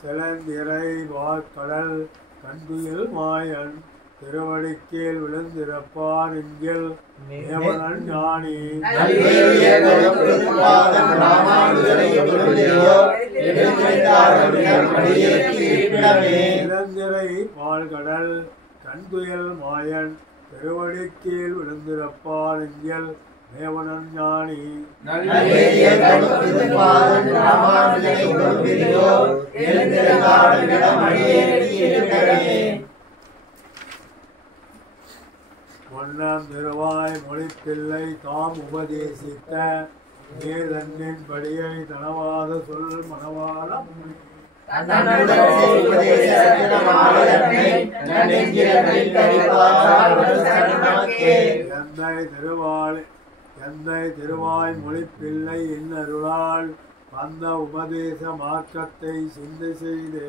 செலந்திரை வார்கடல் கண்டுயில் மாயன் திருவடிக்கீழ் விழுந்திருப்பான் எங்கில் தேவனன் ஞானி இளந்திரை வார்கடல் கண்டுயில் மாயன் திருவடிக்கீழ் விழுந்திருப்பான் எங்கில் தேவனன் ஞானி ஒன்னாம் திருவாய் மொழிப்பிள்ளை தாம் உபதேசித்த நேர்தன்னின் படியை தனவாத சொல் மனவாள எந்தை திருவாய் மொழிப்பிள்ளை இன்னருளால் அந்த உபதேச மார்க்கத்தை சிந்தை செய்து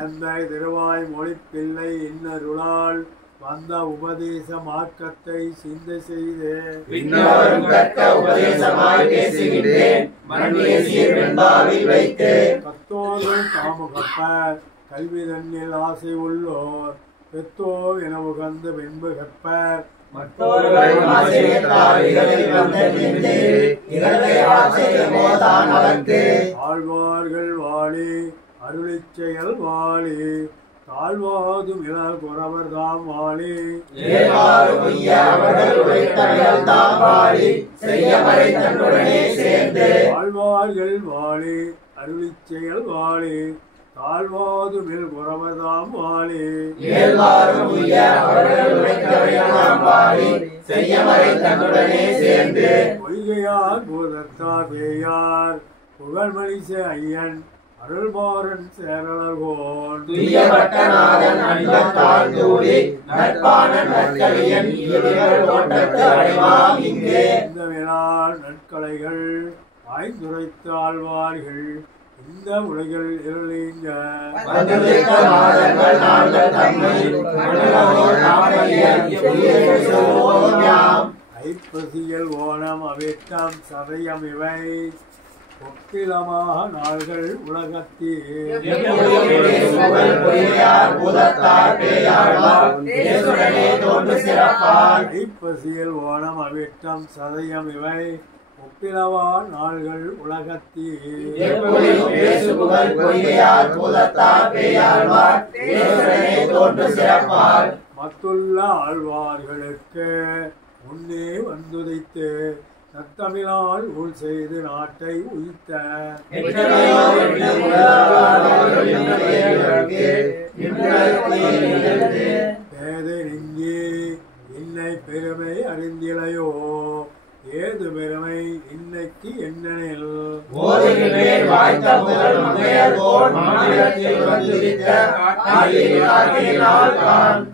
எந்தை திருவாய் மொழிப்பிள்ளை இன்னருளால் வந்த உபதேச மார்க்கத்தை சிந்தை செய்து கத்தோர்கள் காமுகப்பர் கல்வி தன்னில் ஆசை உள்ளோர் பெத்தோ என உகந்த வெண்பு கற்பர் ஆழ்வார்கள் வாழி அருளிச் செயல் வாழி தாழ்வாதும் இளர் குறவர் தாம் வாழி ஆழ்வார்கள் வாழி அருளிச் செயல் வாழி தாழ்வாதுமில் குறவதாம் வாழி பொய்கையார் பூதத்தார் பேயார் புகழ்மலிச ஐயன் அருள்பாரன் சேரலர்கோன் இந்த விழால் நற்கலைகள் ஆய்ந்துரைத்த ஆழ்வார்கள் இந்த உலகில் இருளீங்க ஐப்பசியில் ஓணம் அவிட்டம் சதயம் இவை ஒக்கிலமாக நாள்கள் உலகத்தில் ஐப்பசியில் ஓணம் அவிட்டம் சதயம் இவை ஒப்பிலவா நாள்கள் உலகத்தில் மத்துள்ள ஆழ்வார்களுக்கு முன்னே வந்துதைத்து நத்தமிழால் ஊழ் செய்து நாட்டை உயிர்த்த பேதை நெஞ்சி என்னை பெருமை அறிந்திலையோ ஏது பெருமை இன்னைக்கு என்னனில்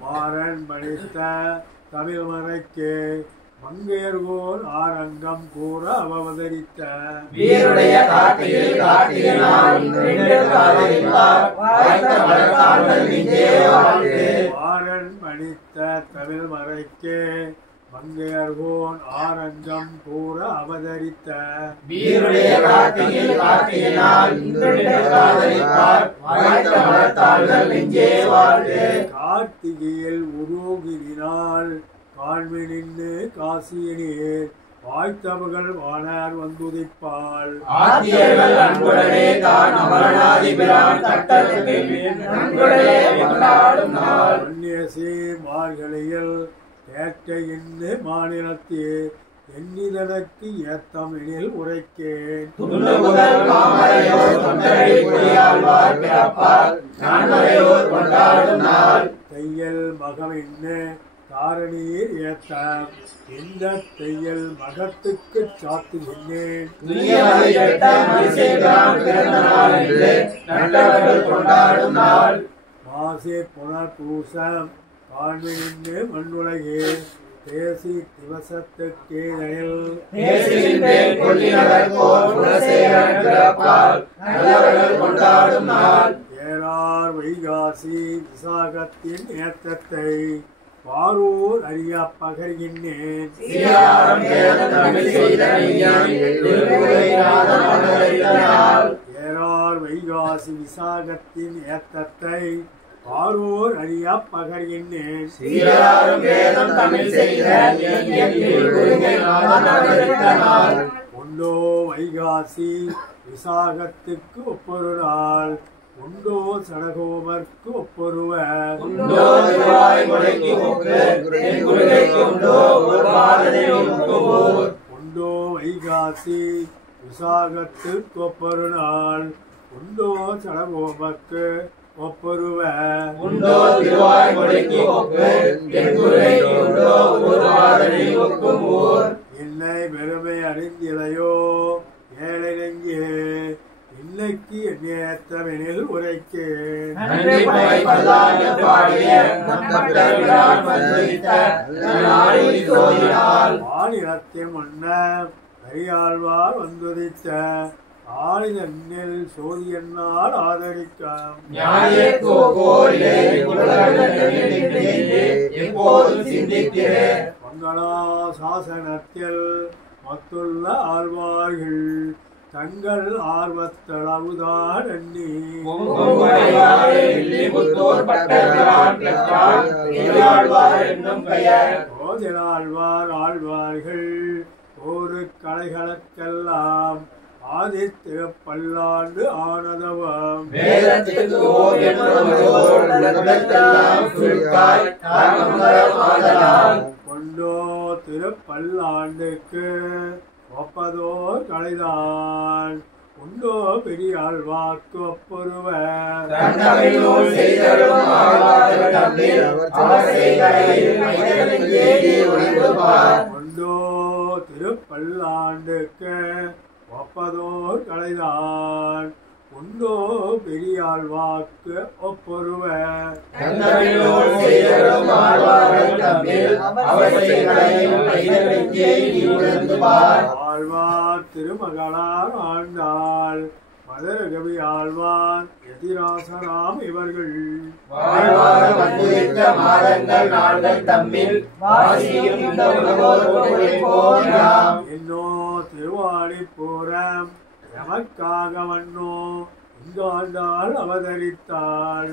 மாறன் படித்த தமிழ் மறைக்கு மங்கையர்கோர் ஆரங்கம் கூற அவதரித்த மாறன் படித்த தமிழ் மறைக்கு மங்கையர்கோன் ஆரங்கம் கூற அவதரித்த கார்த்திகையில் உருகினால் காண்பி நின்று காசியனீர் வாய்த்தவர்கள் வானார் வந்துதிப்பாள் மார்கழியில் ஏற்ற இன்னு மாநிலத்தில் எண்ணிதற்கு ஏத்தம் எனில் உரைக்கேன் தையல் மகமின்னு தாரணீர் ஏத்தம் இந்த தையல் மகத்துக்கு சாத்துகின்றேன் மாசே புனர் பூசம் காண்பின்னு மண்ணுலகே பேசி திவசத்துக்கே ஏறார் வைகாசி விசாகத்தின் ஏத்தத்தை பாரூர் அறியா பகர்கின்றேன் ஏறார் வைகாசி விசாகத்தின் ஏத்தத்தை பாரூர் அறியா பகர்கின்றேன் உண்டோ வைகாசி விசாகத்துக்கு ஒப்பொரு நாள் உண்டோ சடகோமர்க்கு ஒப்பொருவ உண்டோ வைகாசி விசாகத்துக்கு ஒப்பொரு நாள் உண்டோ சடகோமர்க்கு ஒப்பொருவ என்னை பெருமை அறிந்திலையோ ஏழை நெங்கே இன்னைக்கு நேத்தமெனில் உரைக்கேன் மாநிலத்தின் முன்னர் பெரியாழ்வார் வந்துதித்த ஆளிதன்னில் சோதியன்னால் ஆதரிക്കാം மங்களா சாசனத்தில் மத்துள்ள ஆழ்வார்கள் தங்கள் ஆர்வத்தளவுதான் எண்ணி ஓதிலாழ்வார் ஆழ்வார்கள் ஒரு கலைகளுக்கெல்லாம் ஆதித்திர பல்லாண்டு ஆனதவம் கொண்டோ திருப்பல்லாண்டுக்கு ஒப்பதோர் கலைதான் உண்டோ பெரியாழ்வார்க்கு ஒப்பொருவர் கொண்டோ திருப்பல்லாண்டுக்கு ஒப்பதோர் கலைதான் உண்டோ பெரியாழ்வார்க்கு ஒப்பொருவர் ஆழ்வார் திருமகளார் ஆண்டாள் மதுரகவி ஆழ்வார் எதிராசராம் இவர்கள் என்னோ திருவாடிப்பூரம் எமக்காக வண்ணோ இங்காண்டாள் அவதரித்தாள்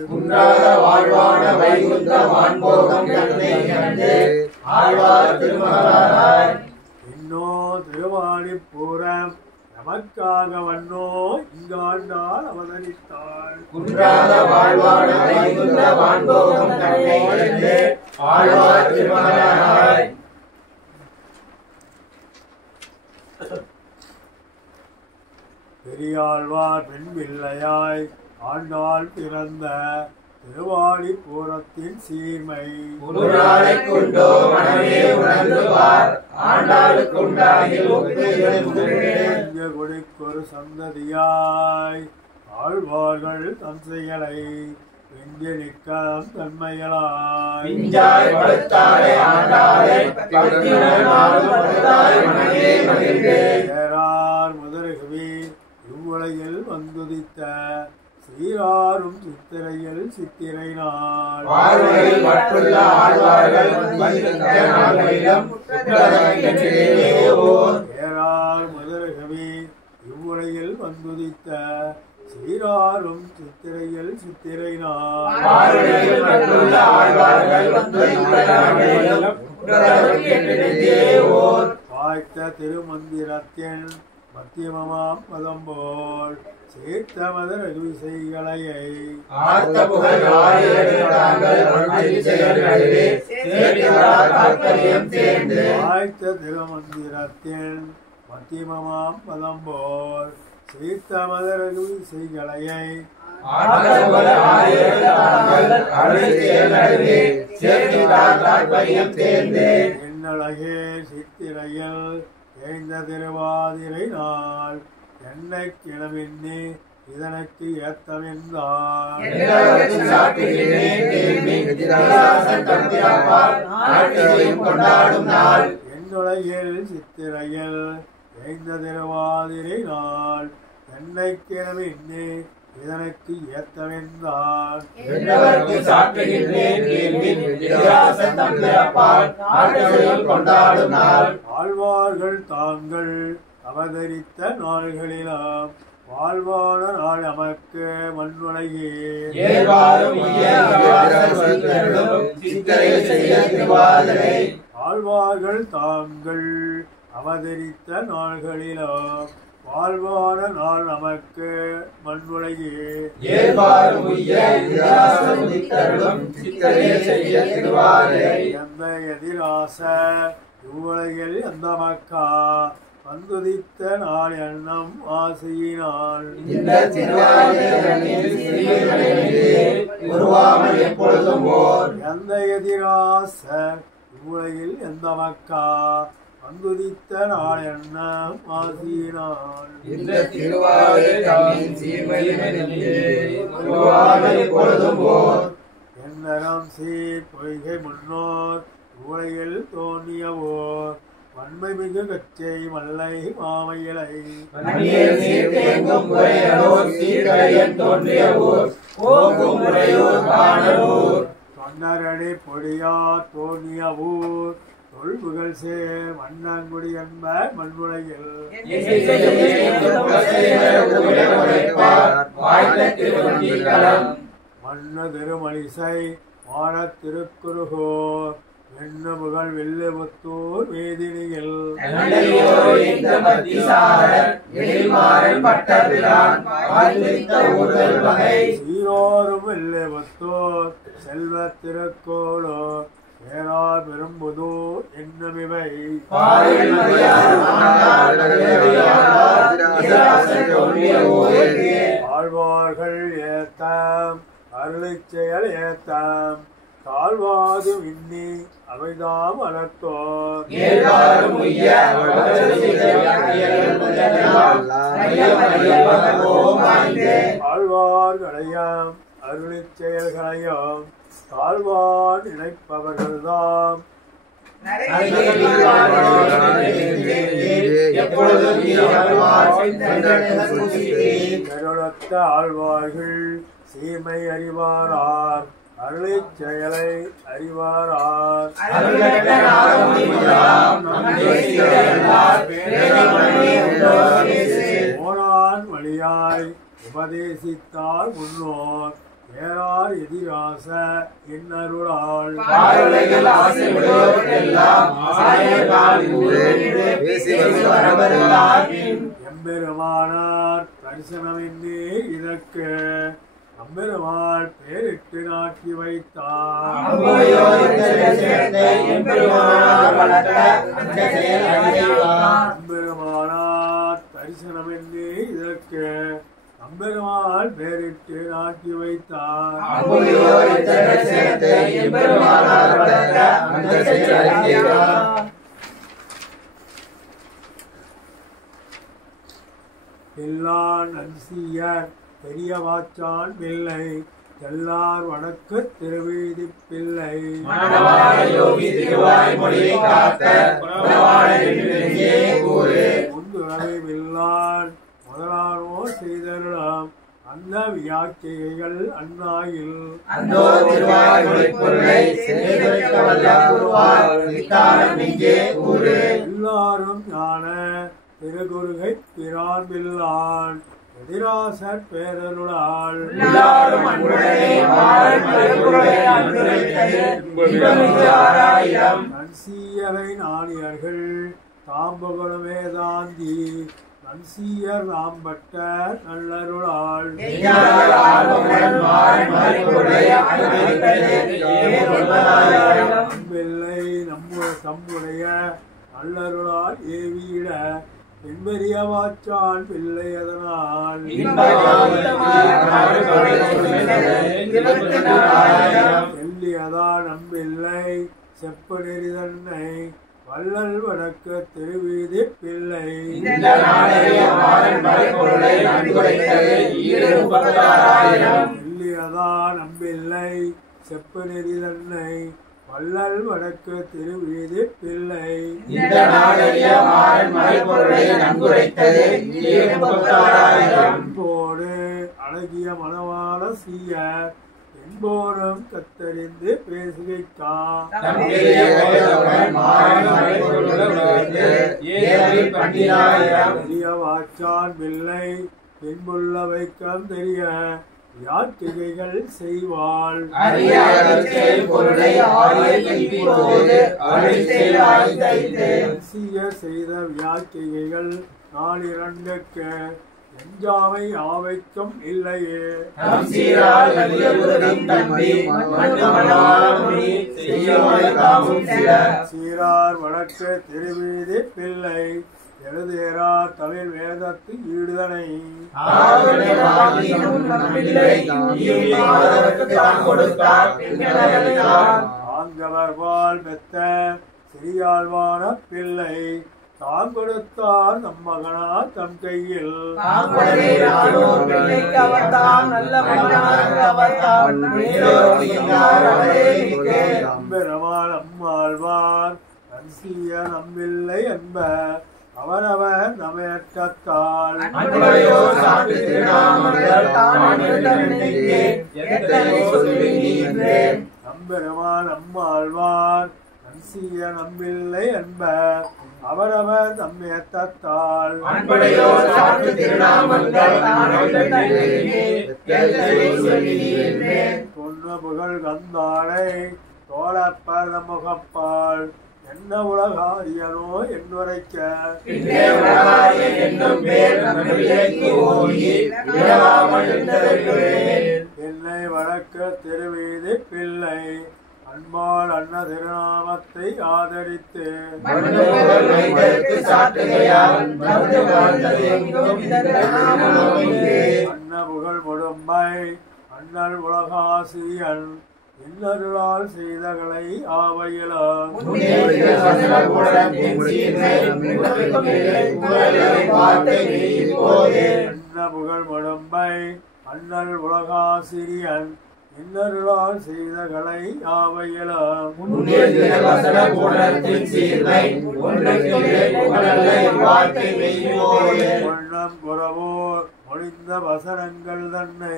இன்னோ திருவாடிப்பூரம் எமக்காக வண்ணோ இங்காண்டாள் அவதரித்தாள் பெரியாழ்வார் பெண் பிள்ளையாய் ஆண்டாள் பிறந்த திருவாடிப்பூரத்தின் சீமை குடிக்கொரு சந்ததியாய் ஆழ்வார்கள் தந்தைகளை வெஞ்சு நிற்காம் தன்மைகளாய் ஏறார் மதுரகவி இவ்வுலகில் வந்துதித்த சீராரும் சித்திரையில் சித்திரை நாள் ஏறார் மதுரகவி இவ்வுலகில் வந்துதித்த சீராரும் சித்திரையில் சித்திரை நாள் வாய்த்த திருமந்திரத்தின் மத்தியமமாம் பதம்போல் சேர்த்த மத ரகுவிசைகளையை வாய்த்த திருமந்திரத்தின் மத்தியமமாம் பதம்போல் சேர்த்த மத ரகுவிசைகளையை என்னழகே சித்திரையில் ஏய்ந்த திருவாதிரை நாள் என்னை கிளவின்னி இதனுக்கு ஏத்தமென்றார் என்னுலகில் சித்திரையில் ஏய்ந்த திருவாதிரை நாள் என்னை கிளவின்னி இதனுக்கு ஏத்தவென்றான் என்றவர்க்கு சாற்றுகின்றேன் கேள்வின் எதிராசன் தம்பிரப்பால் நாடுகள் கொண்டாடும் நாள் ஆழ்வார்கள் தாங்கள் அவதரித்த நாள்களிலாம் வாழ்வான நாள் நமக்கு மண்ணுலகே ஆழ்வார்கள் தாங்கள் அவதரித்த நாள்களிலாம் வாழ்வான நாள் நமக்கு மண்ணுலகே எந்த எதிராச இவ்வுலகில் எந்த மக்கா வந்துதித்த நாள் எண்ணம் ஆசையினால் எந்த எதிராச இவ்வுலகில் எந்த மக்கா வந்துதித்த நாள் எண்ணம் ஆசையினால் என்னரம் சீர் பொய்கை முன்னோர் உலகில் தோன்றியவோர் வன்மை மிகு கச்சை மல்லை மாமையிலை தொண்டரடி பொடியா தோன்றிய ஊர் தொல்புகள் சேர் மன்னங்குடி என்ப மண்ணுலகில் மண்ணு திருமலிசை வாழ திருக்குறுகோர் என்ன புகழ் வெள்ளபுத்தூர் வேதினியில் சீரோரும் வெள்ளபுத்தூர் செல்வ திருக்கோளூர் ஏறார் பெரும்புதூர் என்னமிவை ஆழ்வார்கள் ஏத்தாம் அருளைச் செயல் ஏத்தாம் தாழ்வாது இன்னி அவைதாம் அலத்தோர் ஆழ்வார்களையாம் அருளிச் செயல்களையாம் தாழ்வான் நினைப்பவர்கள்தாம் கருளத்த ஆழ்வார்கள் சீமை அறிவாரார் அருளைச் செயலை அறிவாரார் ஓரான் வழியாய் உபதேசித்தார் முன்னோர் ஏறார் எதிராச என்னருளால் எம்பெருமானார் தரிசனமென்னே இதற்கு அம்பெருமாள் பேரிட்டு நாட்டி வைத்தார் அம்பெருமானார் தரிசனமென்னே இதற்கு அம்பெருமாள் பேரிட்டு நாட்டி வைத்தார் பிள்ளான் நன்சியர் பெரிய வாச்சான் பிள்ளை எல்லார் வணக்கு திருவீதி பிள்ளை முந்துரவை வில்லான் முதலானோர் செய்தருளாம் அந்த வியாக்கியைகள் அந்நாயில் எல்லாரும் ஞான திருகுருகை பிரான் பில்லான் எதிராசர் பேரருளால் நன்சீயரை நாணியர்கள் தாம்பகுணமேதாந்தி நன்சீயர் நாம்பட்ட நல்லருளால் அன்பில்லை தம்முடைய நல்லருளால் ஏவியிட பெண்பெரிய வாச்சான் பிள்ளை அதனால் செல்லியதா நம்பில்லை செப்பு நெறி தன்னை வள்ளல் வடக்கு திருவீதி பிள்ளை செல்லியதா நம்பில்லை செப்பு நெறி தன்னை வள்ளல் வடக்கு திருவீதி பிள்ளை அன்போடு அழகிய மனவாள சீயர் என்போரும் கத்தறிந்து பேசுகைக்கா வாச்சான் பிள்ளை பின்புள்ள வைக்கம் தெரிய யாத்திரைகள் செய்வாள் செய்த வியாக்கிகைகள் நாளிரண்டுக்கு எஞ்சாமை ஆவைக்கும் இல்லையே சீரார் வழக்கு திருவீதி பிள்ளை எழுதேரார் தமிழ் வேதத்து ஈடுதனை ஆங்கவர் வாழ் பெத்த சிறியாழ்வான பிள்ளை தான் கொடுத்தார் நம் மகனா தம் கையில் நம்பெருமாள் அம்மாழ்வார் நன்சிய நம்பில்லை என்ப அவரவர் நமையற்றால் நம்பெருமான் அம்மாழ்வார் நன்சிய நம்பில்லை என்ப அவரவர் தம்மையத்தால் பொன்ன புகழ் கந்தாளை தோழப்பர் முகப்பால் என்ன உலகாரியனோ என்னுரைக்க என்னை வழக்க திருவீதி பிள்ளை அன்பால் அன்ன திருநாமத்தை ஆதரித்து அன்ன புகழ் முடும்பை அண்ணல் உலகாசியன் இன்னருளால் செய்தகளை ஆவையிலும் அன்ன புகழ் முடும்பை அண்ணல் உலகாசிரியன் இன்னருளால் செய்தகளை ஆவையிலும் ஒன்னம் புறவோர் மொழிந்த வசனங்கள் தன்னை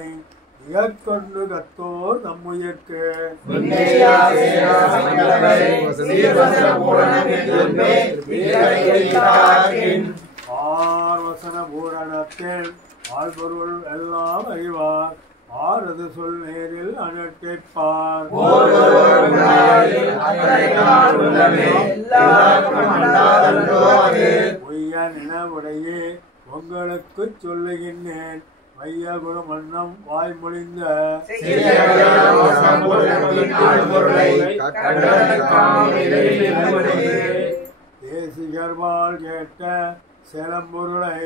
இயற்கொண்டு கத்தோர் நம்முயிர்க்கு ஆர்வசன பூரணத்தில் ஆழ்பொருள் எல்லாம் அறிவார் ஆறது சொல் நேரில் அனட்டிப்பார் பொய்ய நினைவுடையே உங்களுக்கு சொல்லுகின்றேன் மைய குரு மன்னம் வாய்மொழிந்த தேசிகர்வால் கேட்ட செலம்பொருளை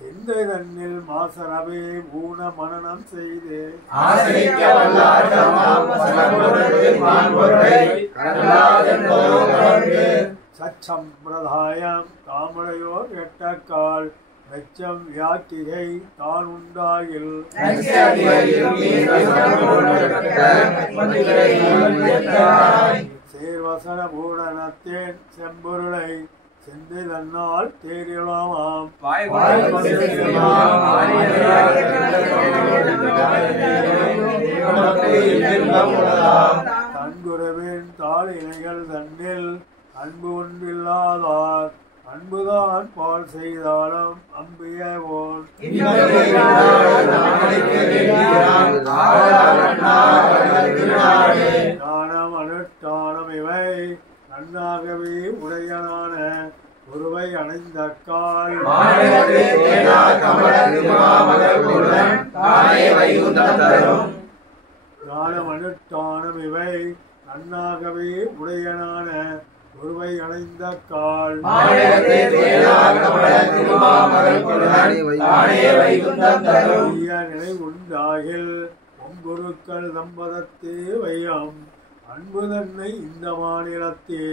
சிந்தை தன்னில் மாசரவே ஊன மனனம் செய்து சச்சம்பிரதாயம் தாமரையோர் எட்டக்கால் மெச்சம் வியாக்கிகை தான் உண்டாயில் சேர்வசன பூரணத்தேன் செம்பொருளை சென்று தன்னால் தேரிலாமாம் தன்குருவின் தாழ் இணைகள் தன்னில் அன்பு ஒன்றில்லாதார் அன்புதான் பால் செய்தாலும் அம்பியவோன் ஞானம் அனுஷ்டானம் இவை நன்னாகவே உடையனான ஒருவை அணைந்த கால் ஞானம் அனுஷ்டானம் இவை நன்னாகவே உடையனான ஒருவை அணைந்த கால் நினைவுண்டாகில் ஒம்பொருக்கள் தம்பதத்தே வையம் அன்பு தன்னை இந்த மாநிலத்தே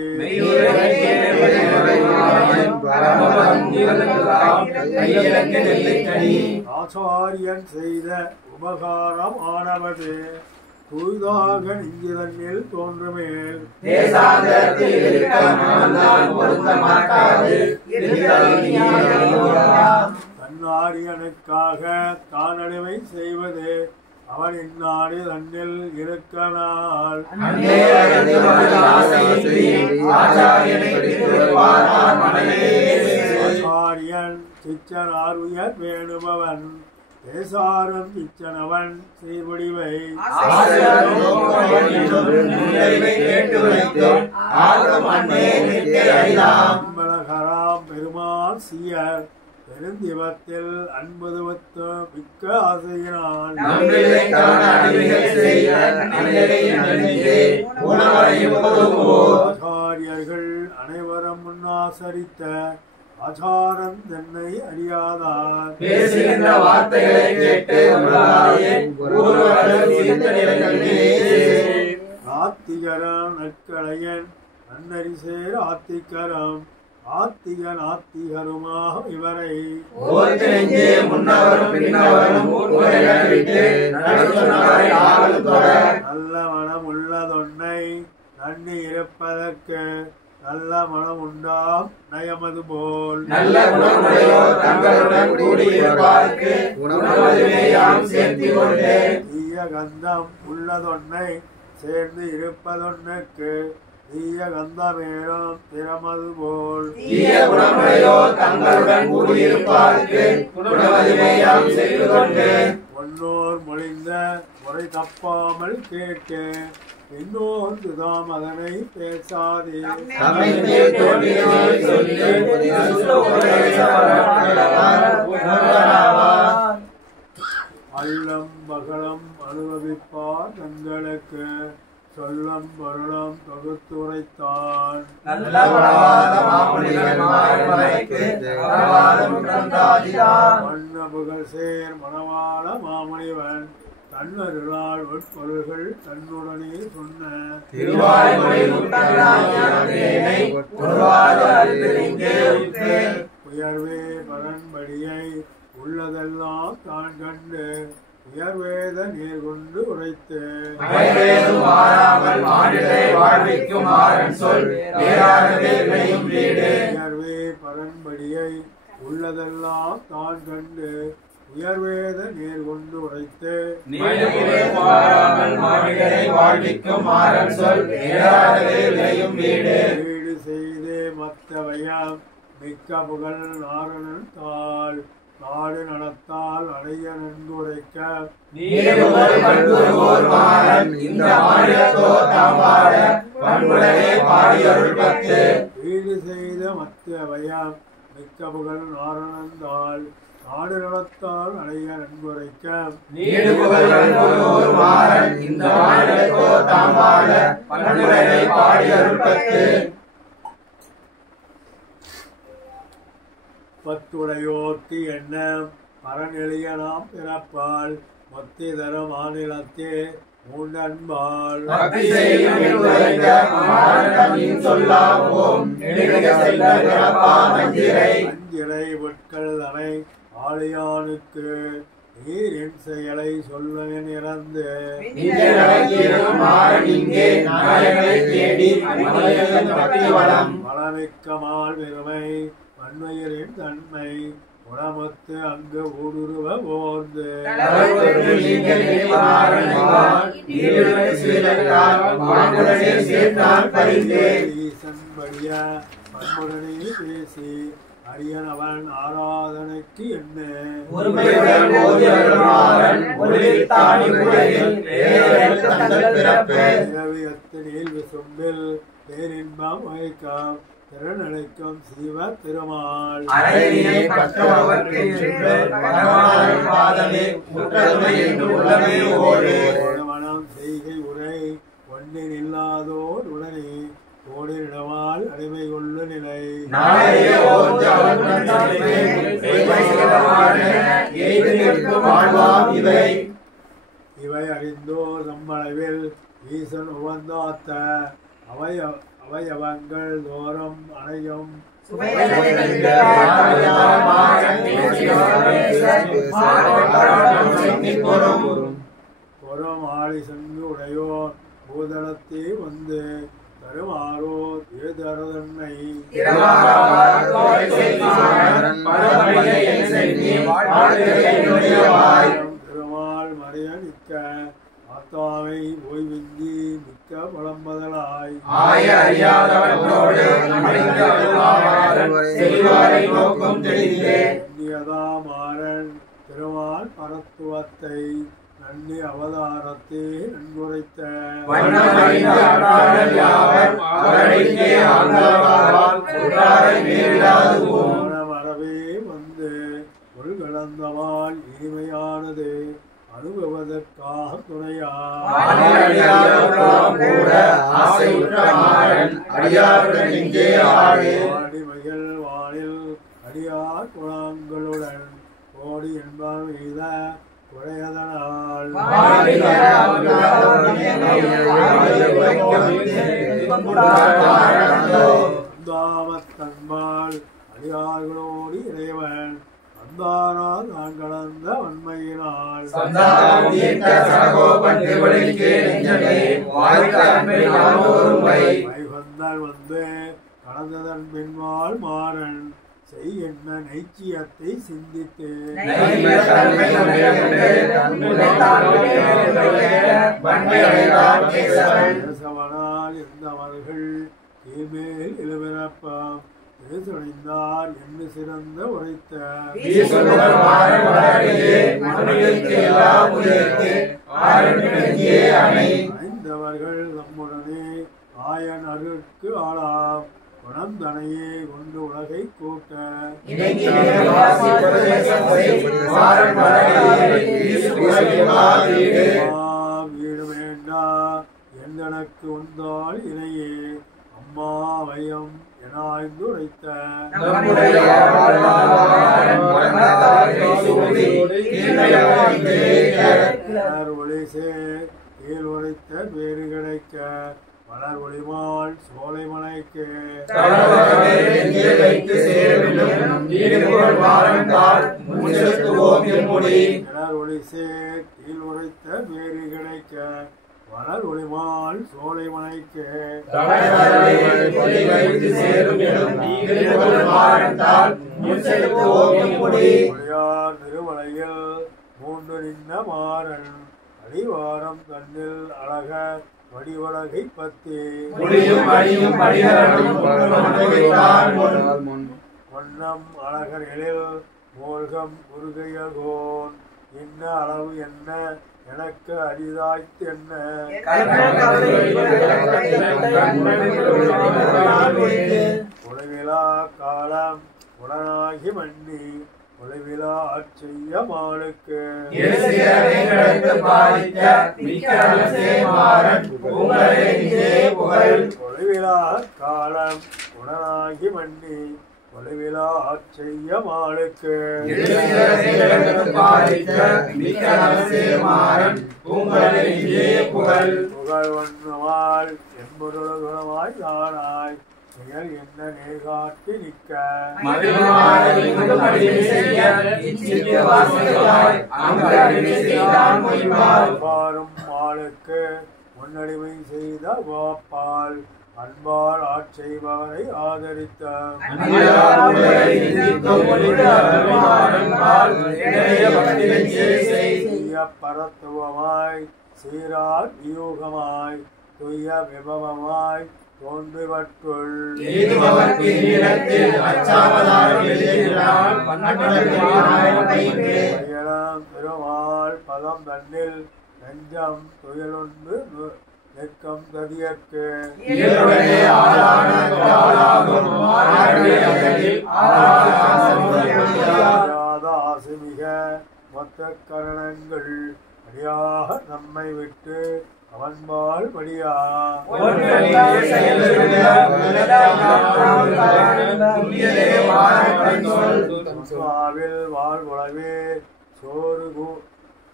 ஆச்சாரியன் செய்த உபகாரம் ஆனவது தூய்தாக நெஞ்சிதனில் தோன்றுமேல் தன்னாகிய ஆரியனுக்காக தானடிமை செய்வது அவன் இந்நாடு தன்னில் இருக்க நாள். ஆரியன் சிச்சனார் உயர் வேணுபவன் தேசாரம் சிச்சனவன் சீர்வடிவை அம்பலகராம் பெருமாள் சீயர் பெருந்திவத்தில் அன்பதுவத்து மிக்க ஆசையினான் ஆச்சாரியர்கள் அனைவரும் முன்னாசரித்த ஆச்சாரம் தன்னை அறியாதார் பேசுகின்ற வார்த்தைகளை கேட்டு ஆத்திகரம் நற்களையன் நன்னரிசேர் ஆத்திகரம் ஆத்திகன் ஆத்திகருமாக இவரை நல்ல மனம் உள்ளதொன்னை நன்னி இருப்பதற்கு நல்ல மனம் உண்டாம் நயமது போல் நல்ல குணமுடையோர் தங்களுடன் கூடியிருப்பார்க்கு குணமதுவேயாம் சேர்த்துக் கொண்டு தீய கந்தம் உள்ளதொன்னை சேர்ந்து இருப்பதொன்னுக்கு தீய கந்தமேறும் திறமது போல் தீய குணமுடையோர் தங்களுடன் கூடியிருப்பார்க்கு குணமதுவேயாம் செய்து கொண்டு ஒன்னோர் மொழிந்த முறை தப்பாமல் கேட்டு இன்னோர்க்கு தாம் அதனை பேசாதே அள்ளம் பகலம் அனுபவிப்பார் தங்களுக்கு சொல்லம் பொருளம் தொகுத்துரைத்தான் மன்னபுகள் சேர் மணவாள மாமுனிவன் தன்னருளால் உட்பொருள்கள் தன்னுடனே சொன்ன உயர்வே பரன்படியை உள்ளதெல்லாம் தான் கண்டு உயர்வேத நீர் கொண்டு உரைத்து உயர்வே பரன்படியை உள்ளதெல்லாம் தான் கண்டு உயர்வேத நீர் கொண்டு உரைத்து வீடு செய்தே மத்தவையாம் மிக்க புகழ் நாரணன் தாள் நாடு நடத்தால் அடைய நன்குரைக்க வீடு செய்த மத்தவையாம் மிக்க புகழ் நாரணன் தாள் நாடு நடத்தால் அடைய நன்குரைக்க பத்துடையோர்க்கு என்ன பரநிலைய நாம் பிறப்பால் மொத்திதர மாநிலத்தே மூண்டன்பால் அஞ்சிறை உட்கள் தனை ஆளியானுக்கு நீரின் செயலை சொல்ல இறந்து வளமிக்கமால் பெருமை வன்மையரின் தன்மை உடமத்து அங்கு ஊடுருவ போர்ந்து ஈசன் படிய பன்முடனே பேசி அரியன் அவன் ஆராதனைக்கு என்ன நீழ்வு சொம்பில் பேரின்பம் வைக்கம் திறனழைக்கும் சிவ திருமால் மனம் செய்கை உரை ஒன்றின் இல்லாதோர் உடனே கோடிடமால் அடிமை கொள்ள நிலை இவை அறிந்தோர் நம்மளவில் ஈசன் உவந்தாத்த அவயவங்கள் தோறும் அணையும் பொறம் ஆளி சென்று உடையோர் பூதளத்தே வந்து தருமாறோ ஏதரதன்னை திருமால் மறையணிக்க ஆத்தாவை ஓய்வின்றி மிக்க பழம்பதலாய் ஆய அறியாதவற்றோடு நோக்கும் தெளிந்தே மாறன் திருமால் பரத்துவத்தை நன்னி அவதாரத்தை நன்குரைத்த வரவே வந்து உள்கலந்தவால் இனிமையானது அனுபவதற்காக துணையா அடிமைகள் வாழில் அடியார் குழாங்களுடன் கோடி என்பார் மீத குறையதனால் தன்பால் அடியார்களோடு இறைவன் அந்தாரா நான் கலந்த வன்மையினால் வைகந்தால் வந்து கடந்ததன் பின்பால் மாறன் செய் என்ன நைச்சியத்தை சிந்தித்து பேசவனால் இருந்தவர்கள் கீழ்மேல் இழுவிறப்பம் பேசடைந்தார் என்று சிறந்த உரைத்த ஐந்தவர்கள் நம்முடனே ஆயன் அருட்கு ஆளாம் குணந்தனையே கொண்டு உலகை கூட்ட வீடு வேண்டா எந்தனக்கு வந்தால் இணையே அம்மா வயம் என ஆய்ந்து உரைத்த ஒளி சேர் கீழ் உரைத்த வேறு கிடைக்க மலர் ஒளிமால் சோலை மலைக்கு ஒளி சேர் கீழ் உரைத்த வேறு கிடைக்க மலர் ஒளிமால் சோலை மலைக்கு திருமலையில் மூன்று நின்ன மாறன் அடிவாரம் தன்னில் அழக வடிவழகை பத்தி வண்ணம் அழகர்களில் மூழ்கம் குறுகையகோன் என்ன அளவு என்ன எனக்கு அரிதாய்த்து என்ன உளவிலா காலம் உடனாகி மண்ணி உளவிலா செய்ய மாளுக்கு உளவிலா காலம் உடனாகி மண்ணி உளவிலா செய்ய மாளுக்கு புகழ் வண்ணமால் என்பொருள் குணமாய் தானாய் செயல் என்ன நேர்காட்டி நிற்க பாரும் மாளுக்கு முன்னடிமை செய்த வாப்பால் அன்பால் ஆட்செய்பவரை ஆதரித்த பரத்துவமாய் சீரார் வியூகமாய் துய்ய விபவமாய் தோன்றுவற்றுள் பெருமாள் பதம் தன்னில் நெஞ்சம் துயலுண்டு நெற்கம் கதியற்கு ஆசிமிக மொத்த கரணங்கள் அடியாக நம்மை விட்டு அவன்பால் படியா வாழ்வுளவே சோறு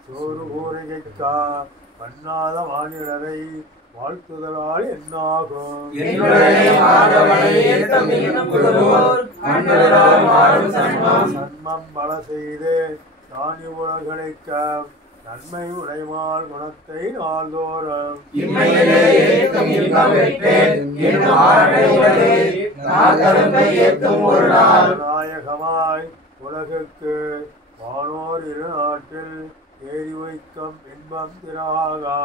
கூறுகைக்கா பண்ணாத வானிடரை வாழ்த்துதலால் என்னாகும் சன்மம் பல செய்து தானி உலகளைக்க நன்மை உடைமால் குணத்தை நாள்தோறும் நாயகமாய் உலகுக்கு ஆனோர் இரு நாட்டில் ஏறி வைக்கும் இன்பம் திராகா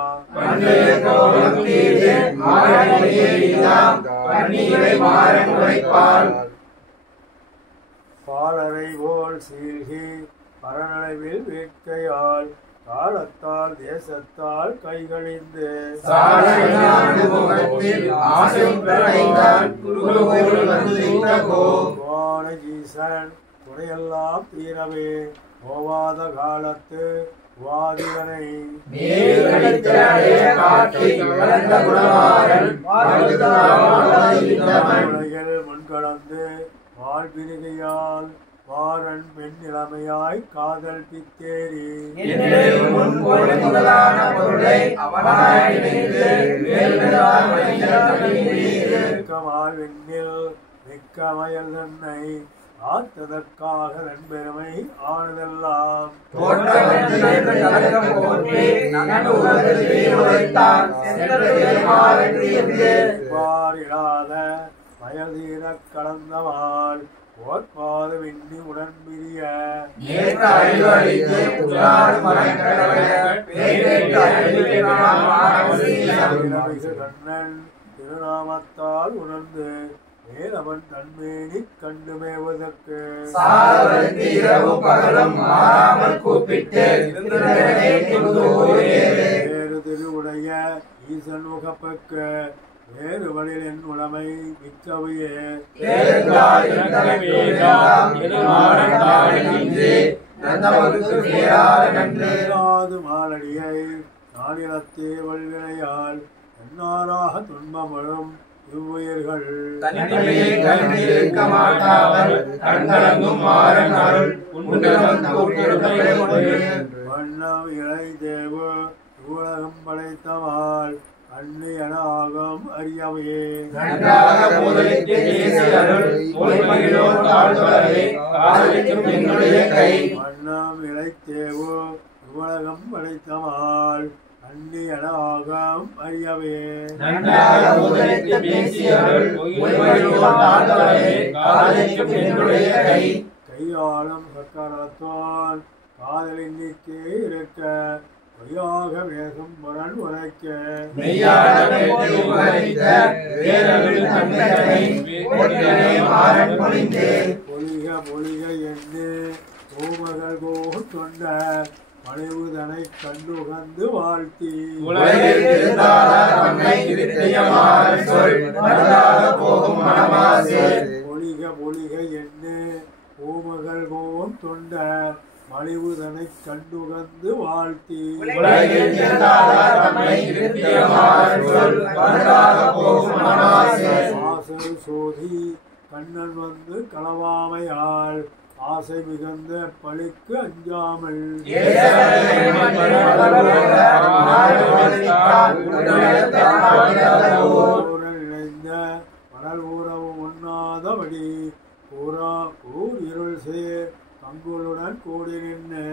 பாலரை போல் சீழ்கி பரநளவில் வேட்கையால் காலத்தால் தேசத்தால் கைகளிந்து ஈசன் துணையெல்லாம் தீரவே போவாத காலத்து வாதிகனை முன்கடந்து வாழ்பிரிகையால் வாரன் பெண் நிலைமையாய் காதல் பித்தேறி வெண்ணில் மிக்க மயல் தன்னை ஆத்ததற்காக நண்பெருமை ஆனதெல்லாம் இல்லாத வயதீர கலந்தவாள் ஓர்பாத வெண்ணி உடன் பிரிய கண்ணன் திருநாமத்தால் உணர்ந்து மேலவன் தன்மேனி கண்டு மேவதற்கு வேறு திருவுடைய ஈசன் முகப்பக்கு வேறு வழியில் என் உடமை மிக்கவையே மாலடியை நானிலத்தே வல்வினையால் என்னாராக துன்பமழும் இவ்வுயிர்கள் வண்ணம் இறை தேவு உலகம் படைத்தவாள் அன்னியனாகம் அறியவையே வண்ணம் இழைத்தேவு உலகம் படைத்தவாள் அன்னியனாகம் அறியவே கையாளும் சக்கரத்தான் காதலின் நீக்கே இருக்க பொய்யாக வேகம் முரண் உரைக்க பொலிக பொலிக என்று கோமகள் கோல் கொண்ட மனைவுதனை கண்டுகந்து வாழ்த்தி பொலிக பொலிக என்று கோமகள் கோல் கொண்ட மலிவுதனை கண்டுகந்து வாழ்த்தி ஆசல் சோதி கண்ணன் வந்து களவாமையால் ஆசை மிகுந்த பழிக்கு அஞ்சாமல் இணைந்த மணல் ஊரவு உண்ணாதபடி கூறா கூர் இருள் சேர் பங்குளுடன் கூடி நின்று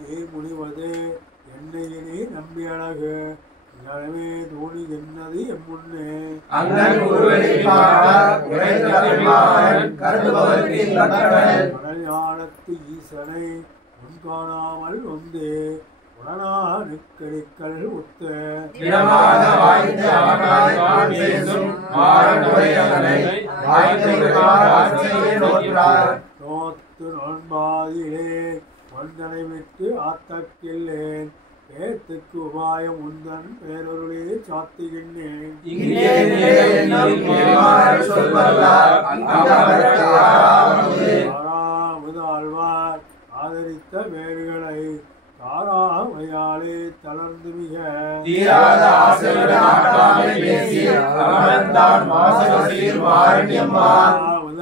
நீர் முடிவது என்னையினே நம்பி அழகு எனவே தோணி என்னது எம்முன்னே கடல் ஞானத்து ஈசனை முன்காணாமல் வந்து உடனானுக்கடிக்கல் உத்த நோத்து நோன்பாதிலே வந்தனை விட்டு ஆத்தக்கில்லேன் பேத்துக்கு உபாயம் உந்தன் பேரொருளே சாத்துகின்றேன் ஆழ்வார் ஆதரித்த வேறுகளை தாராமையாலே தளர்ந்து மிக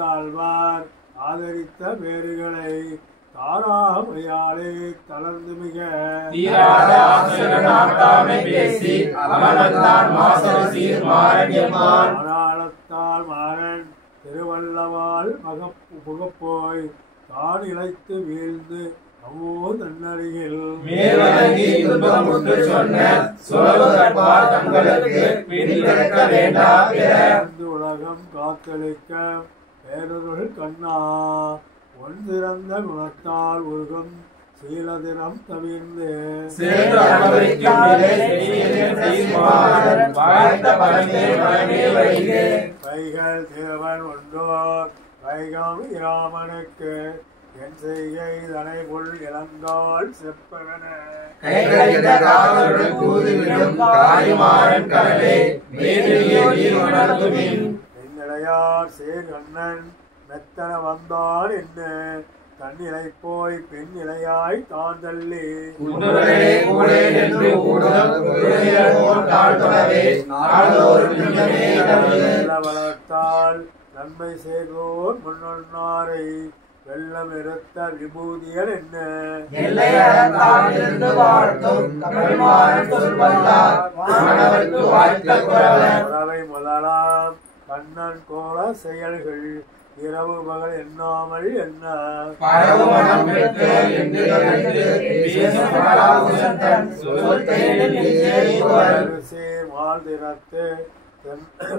ஆழ்வார் ஆதரித்த வேறுகளை தாராமையாலே தளர்ந்து மிக மணாளத்தால் மாறன் திருவள்ளவால் புகப்போய் தான் இழைத்து வீழ்ந்து அவ்வோ தன்னருகில் காத்தளிக்க பேரொருள் கண்ணா ஒன் சிறந்த குணத்தால் உருகும் சீலதினம் தவிர்ந்து கைகள் தேவன் ஒன்றோர் வைகம் இராமனுக்கு என் செய்கை தனை புல் இளங்கால் செப்பவன பெண்ணிலையார் சேர்கண்ணன் மெத்தன வந்தால் என்ன தன்னிலை போய் பெண் நிலையாய் தான் தள்ளி வளர்த்தால் நன்மை செய்தோர் முன்னொன்னாரை வெள்ளம் இருத்த விபூதியல் என்ன உறவை முதலாம் கண்ணன் கோல செயல்கள் இரவு மகள் எண்ணாமல் என்ன வாழ்திறத்து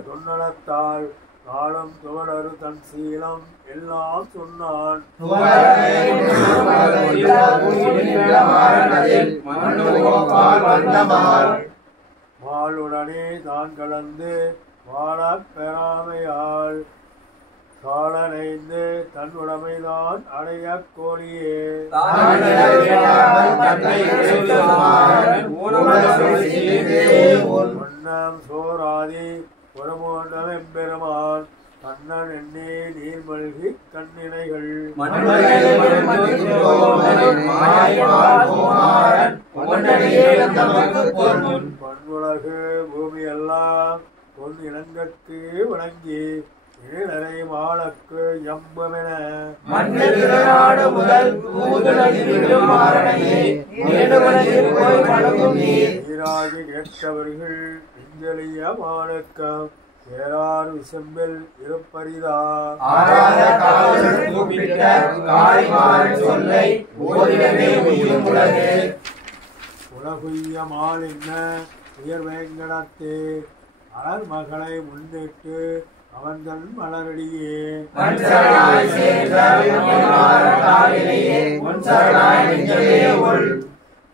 தொன்னலத்தால் காலம் துவளரு தன் சீலம் எல்லாம் சொன்னான் வாளுடனே தான் கலந்து வாழப் பெறாமையால் காலனைந்து தன் உடமைதான் அடைய கோடியே உண்ணம் சோராதி புறமோண்டம் எம்பெருமான் கண்ணன் எண்ணே நீர் மல்கி கண்ணினைகள் பண்புலகு பூமி எல்லாம் பொன் இனங்கற்கு வணங்கி ஏழரை வாழக்கு எம்பமென நீராகி கேட்கவர்கள் நெஞ்சலிய வாழக்கம் ஏறார் விசம்பில் இருப்பரிதா உலகுய்ய மால் என்ன உயர்வேங்கடத்தே அலர் மகளை முன்னிட்டு அவன் தன் மலரடியே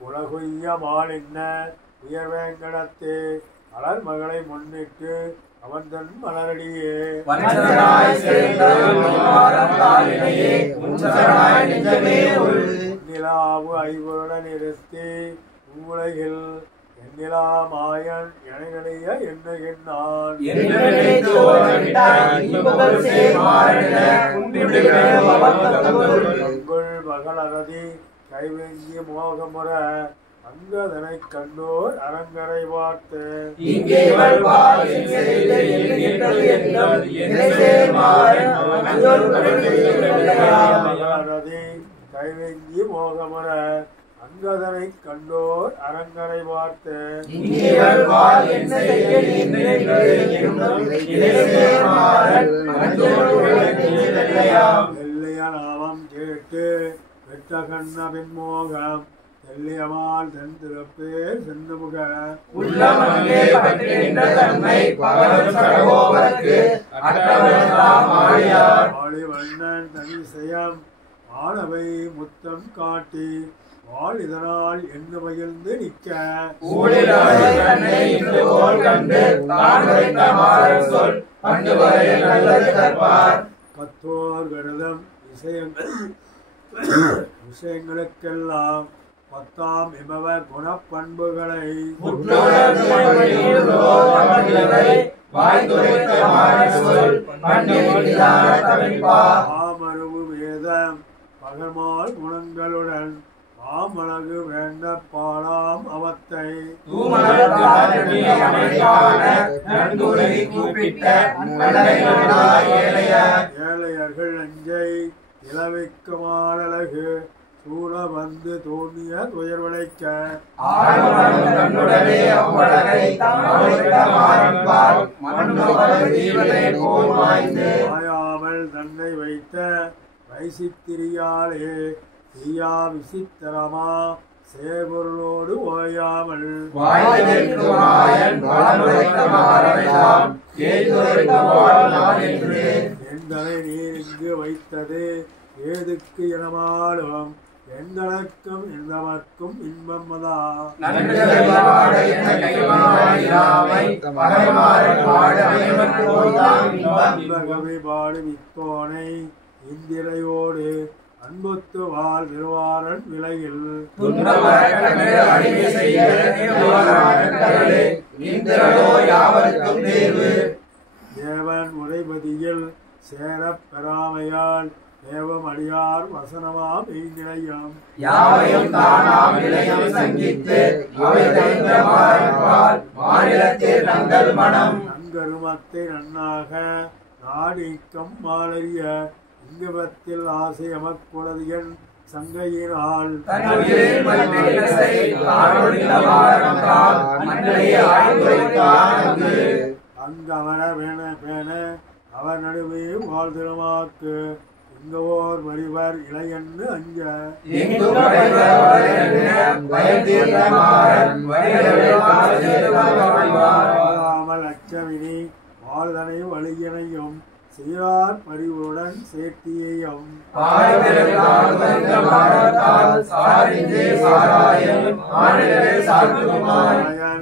உலகுய்ய மால் என்ன உயர்வேங்கடத்தே அலர் மகளை முன்னிட்டு அவன் தன் மலரடியே நிலாவு ஐவருடன் இருத்தி உலகில் எண்ணிலா மாயன் எனைய எண்ணுகின்றான் மகளரதி கைவெங்கி மோகமுற அங்கதனை கண்டோர் அரங்கரை பார்த்து மகளரதி கைவெங்கி மோகமுற அங்கதனை கண்டோர் அரங்கரை பார்த்து வெள்ளைய நாமம் கேட்டு வெட்ட கண்ண பின்மோகம் தெல்லியமால் தென் திறப்பே சென்று முக ஆழிவண்ணன் தனி செயம் ஆனவை முத்தம் காட்டி வாழ் இதனால் என்று மகிழ்ந்து நிற்க கத்தோர் கருதம் விஷயங்களுக்கெல்லாம் பத்தாம் இமவ குணப்பண்புகளை ஆமருவு வேதம் பகர்மால் குணங்களுடன் மாமழகு வேண்ட பாலாம் அவத்தை ஏழையர்கள் நெஞ்சை இளவைக்குமாறழகு சூழ வந்து தோன்றிய துயர் விளைக்க மாயாமல் தன்னை வைத்த வைசித்திரியாலே தீயா விசித்திரமா சேபொருளோடு ஓயாமல் வாய்ந்திருக்கும் மாயன் வளமுரைத்த மாறனையாம் ஏதுரைக்கும் வாழ்நாள் என்று எந்தனை நீர் இங்கு வைத்தது ஏதுக்கு எனமாலும் எந்தனக்கும் எந்தமர்க்கும் இன்பமதா கவி பாடு வித்தோனை இந்திரையோடு அன்புத்து வாழ் திருவாரன் விலையில் தேவன் உரைபதியில் சேரப் பெறாமையால் தேவம் அடியார் வசனமாம் இந்நிலையம் யாவையும் தானாம் நிலையம் சங்கித்து அவை தந்த மாநிலத்தில் தங்கள் மனம் நன்கருமத்தை நன்னாக நாடிக்கம் மாலறிய இங்குவத்தில் ஆசை அமக்குளதியன் சங்கையினால் அங்கவன பேன அவர் நடுவே வாழ்திரமாக்கு இங்கோர் வரிவர் இளையன்னு அஞ்ச அச்சமினி வாழ்தனை வழியனையும் சீரார் பரிவுடன் சேர்த்தியையும்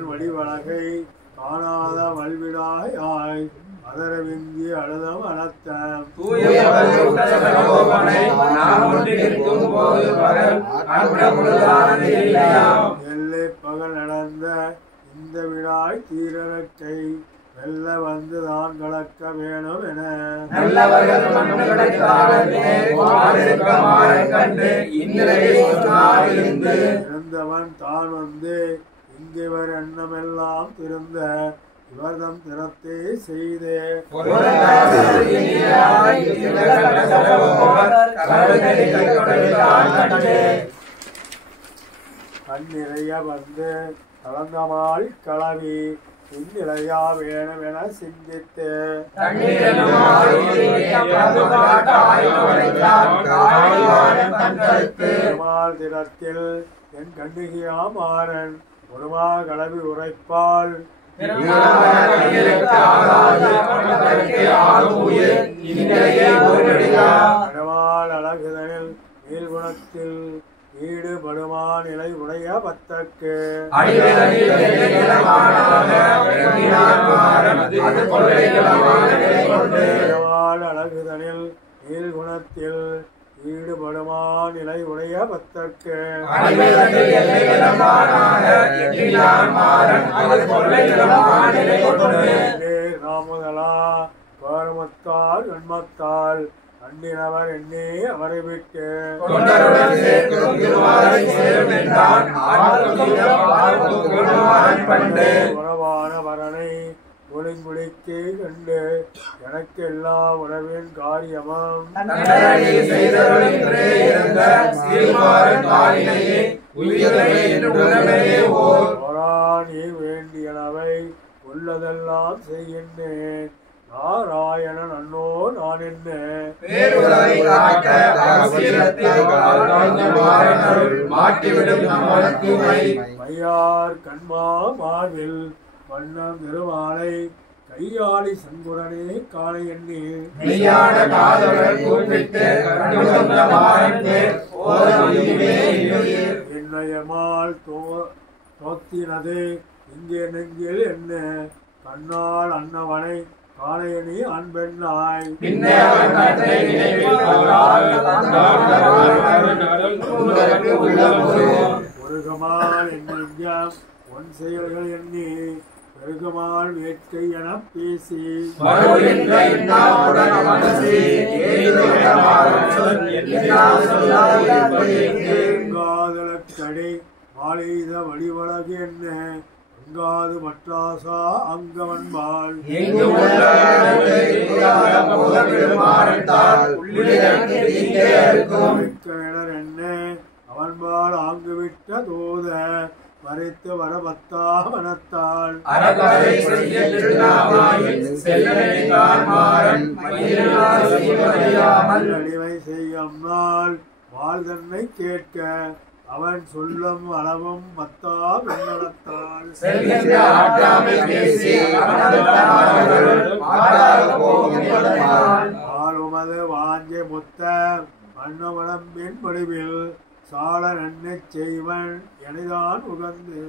வடிவழகை காணாத வல்விடாய் ஆய் அதரவிங்கி அழுதம் அனத்தம் எல்லை பகல் நடந்த இந்த விழாய் தீரக்கை வெல்ல வந்து தான் கலக்க வேணும் என இருந்தவன் தான் வந்து இங்கிவர் எண்ணமெல்லாம் திருந்த இவர்தம் திறத்தே செய்தே கண்ணிறைய வந்து கலந்தமாள் களவி இந்நிலையா வேணும் என சிந்தித்து திறத்தில் என் கண்ணிகையா மாறன் ஒருமா களவி உரைப்பால் அழகுதனில் நீள்குணத்தில் ஈடுபடுமா நிலை உடைய பத்தற்கு அழகுதனில் நீள்குணத்தில் ஈடுபடுமா நிலை உடைய பத்தற்கு ராமுதலா கோரமத்தால் வெண்மத்தால் கண்டினவர் என்னே அவரை விட்டு உறவான வரனை ஒளிங்குளிக்கு கண்டு எனக்கு எல்லா உறவின் காரியமும் வேண்டியனவை உள்ளதெல்லாம் செய்கின்றேன் நாராயணன் அண்ணோ நான் என்ன மையார் கண்மா மார்பில் வண்ணம் திருமாலை கையாளி சங்குரனே காண எண்ணி என்னையமால் தோத்தினது இங்கே நெஞ்சில் என்ன கண்ணால் அன்னவனை காளையணி அன்பெண்ணாய் ஒருகமால் எண்ணெஞ்சம் ஒன் செயல்கள் எண்ணி பெருகமால் வேட்கை என பேசி கடை மாலைத வடிவழகு என்ன அங்காது மற்றாசா அங்கவன்பால் என்ன அவன்பால் ஆங்குவிட்ட தோத மறைத்து வரபத்தா மனத்தால் அடிமை செய்யும் நாள் வாழ் தன்னை கேட்க அவன் சொல்லும் அளவும் மத்தா வெண்ணலத்தால் செல்கின்ற ஆற்றாமை பேசி ஆளுமது வாஞ்சை முத்த மன்னவளம்பின் முடிவில் சால நன்னை செய்வன் எனிதான் உகந்து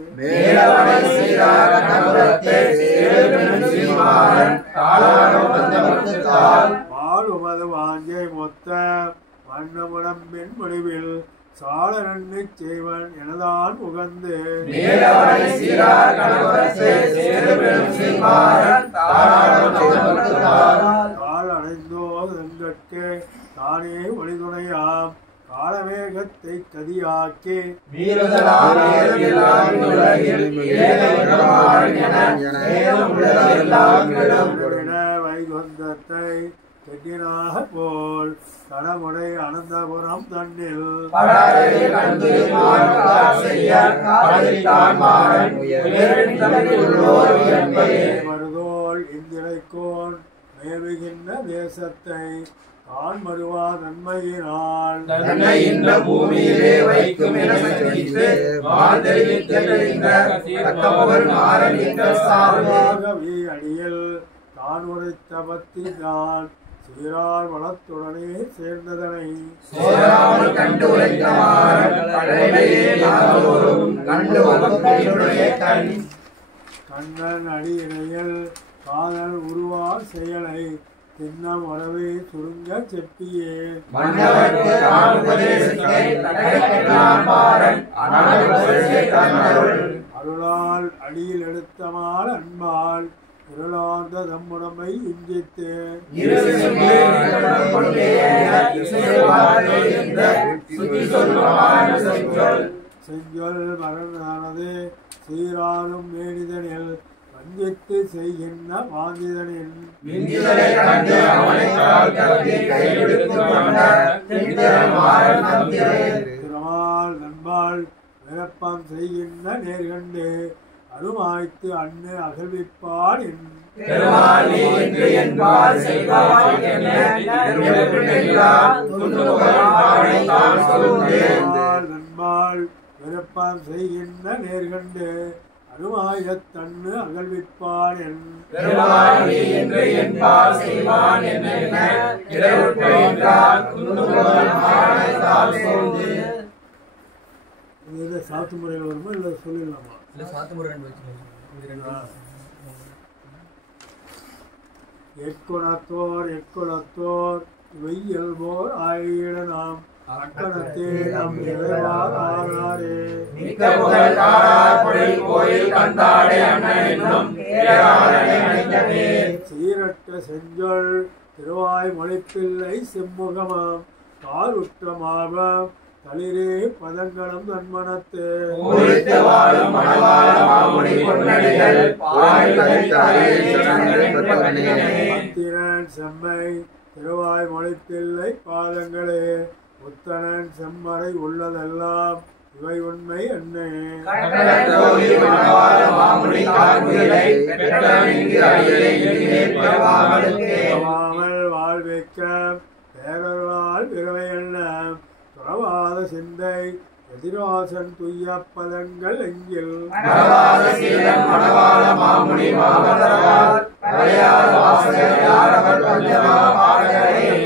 ஆளுமது வாஞ்சை முத்த மன்னமுடம்பின் முடிவில் சால நன்னை செய்வன் எனதான் உகந்து கால் அடைந்தோதற்கு தானே ஒளிதுணையாம் காலவேகத்தை கதியாக்கி வைகுந்தத்தை தென்னினாக போல் கடமுடை அனந்தபுரம் தன்னில் மருதோல் இந்திரைக்கோன் மேவுகின்ற தேசத்தை தான் மறுவா நன்மையினால் இந்த பூமியிலே வைக்கும் என சந்தித்து அடியில் தான் உரைத்த பத்தி தான் சீரார் வளத்துடனே சேர்ந்ததனை கண்டு கண்ணன் அடியினையில் காதல் உருவார் செயலை தின்னம் வரவே சுருங்க செப்பியே அருளால் அடியில் எடுத்தமால் அன்பால் இருளார்ந்த தம்முடமை இஞ்சித்து செஞ்சொல் மரணானது சீராரும் மேனிதனில் வஞ்சித்து செய்கின்ற வாஞ்சிதனின் திருமால் நண்பால் விரப்பம் செய்கின்ற நேர்கண்டு அருமாய்த்து அண்ணு அகழ்விப்பான் நண்பால் விரப்பம் செய்கின்ற நேர்கண்டு அருமாயத்தன்னு அகழ்விப்பான் இது சாத்து முறையில் வருமா இல்லை சொல்லிடலாமா? எக்குணத்தோர் வெய்யல்போர் ஆயிட நாம் அக்கணத்தே நம் இறைவாரே சீரட்ட செஞ்சொல் திருவாய் மொழிப்பிள்ளை செம்முகமாம் காருற்றமாகம் தளிரே பதங்களும் நன்மனத்து செம்மை திருவாய் மொழிப்பிள்ளை பாதங்களே புத்தனன் செம்மறை உள்ளதெல்லாம் இவை உண்மை என்ன வாழ்வைக்க பேரொருளால் பிறவையெல்லாம் துறவாத சிந்தை எதிராசன் துய்ய பதங்கள் எங்கில்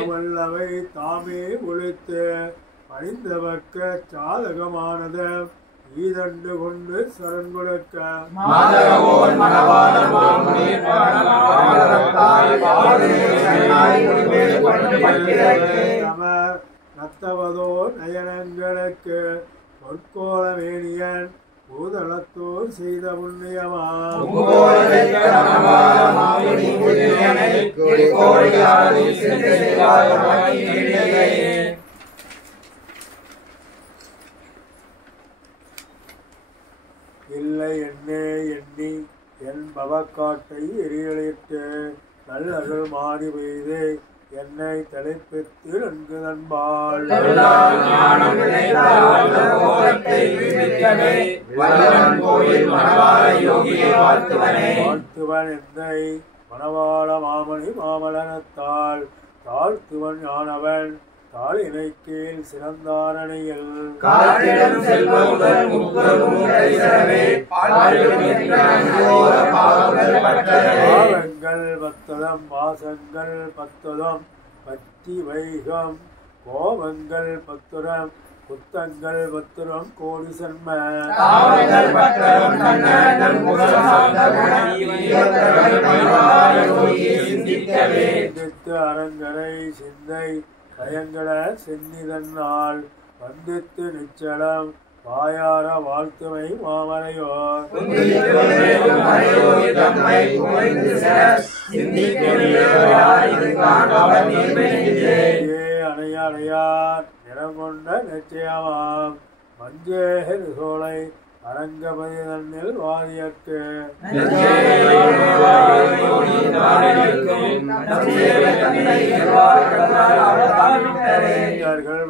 வல்லவை தாமே ஒழித்து பணிந்தவர்க்க சாதகமானத ஈதண்டு கொண்டு சரண் கொடுக்க நத்தவதோ நயனங்களுக்கு பொற்கோள வேணியன் பூதளத்தோர் செய்த புண்ணியமாம் இல்லை என்னே எண்ணி என் பவக்காட்டை எரியலிட்டு நல்லகள் மாறி பெய்து என்னை தலைப்பித்து நன்கு நண்பாள் வாழ்த்துவன் என்னை மணவாள மாமணி மாமலனத்தால் தாழ்த்துவன் யானவன் காலினை கீழ் சிறந்தாரணியில் காற்றிடும் செல்வங்கள் முப்பதும் கைசரவே பாலிடும் என்ற அங்கோர பாவங்கள் பட்டரவே பாவங்கள் பத்ததம் வாசங்கள் பத்ததம் பத்தி வைகம் கோபங்கள் பத்துரம் குத்தங்கள் பத்துரம் கோடி சன்ம பாவங்கள் பட்டரம் கண்ணன் முகசாந்த குணீயத்தர்கள் பைவாயோகி சிந்திக்கவே சிந்தித்து அரங்கரை சிந்தை பயங்கட சென்னிதன்னால் வந்தித்து நிச்சலம் வாயார வாழ்த்துமை மாமரையோர் அணையார் நிறம் கொண்ட நிச்சயமாம் மஞ்சேர் சோலை அரங்கபதி தன்னில் வாரியற்கு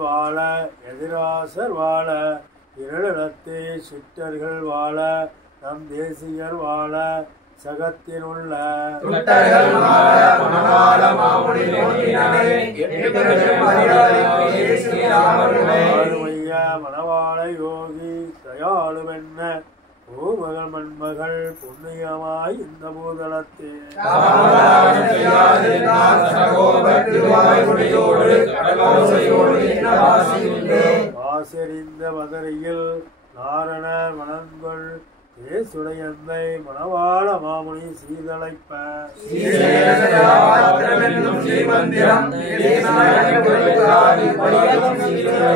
வாழ எதிராசர் வாழ இருளத்தே சிற்றர்கள் வாழ நம் தேசியர் வாழ சகத்தில் உள்ள மணவாள யோகி தயாளுவென்ன பூமகள் மண்மகள் புண்ணியமாய் இந்த பூதளத்தே வாசறிந்த மதுரையில் நாரண மணங்கொள் தேசுடையந்தை மணவாள மாமுனி சீதளைப்ப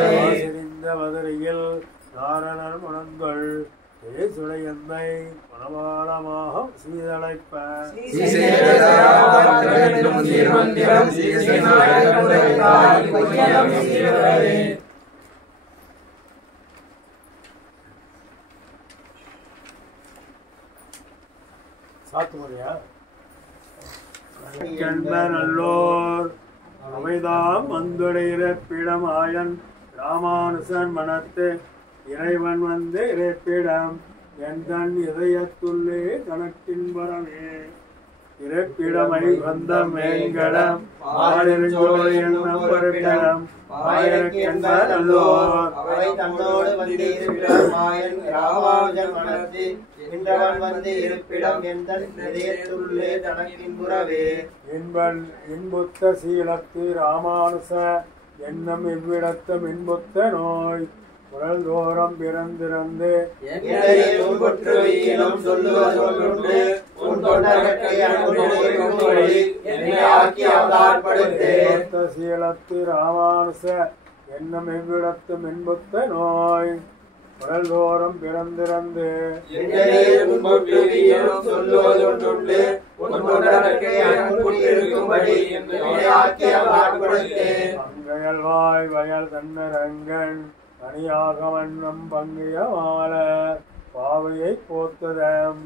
வாசறிந்த மதுரையில் நாரணர் மணங்கொள் தேசுடையந்தை மணவாளமாக சீதளைப்ப சாத்துமுறையா நல்லோர் அவைதாம் வந்துடைய பிடமாயன் ராமானுசன் மனத்து இறைவன் வந்து இறைப்பிடம் என் தன் இதயத்துள்ளே கணக்கின் வரவே இறைப்பிடமை வந்த மேங்கடம் ஆயிரஞ்சோலை எண்ணம் பரப்பிடம் அவை தன்னோடு வந்து இருப்பிடம் மாயன் ராமானுஜன் மனத்து இன்றவன் வந்து இருப்பிடம் எந்தன் இதயத்துள்ளே தனக்கின் புறவே இன்புத்த சீலத்து ராமானுச எண்ணம் இவ்விடத்த மின்புத்த நோய் குரல் தோறும் பிறந்திருந்து சீலத்து ராமானுச எண்ணம் எவ்விடத்து மின்புத்த நோய் குரல் தோறும் பிறந்திருந்து அங்கையல்வாய் வயல் தன்னரங்கன் அணியாக வண்ணம் பங்கிய மால பாவையை போத்ததம்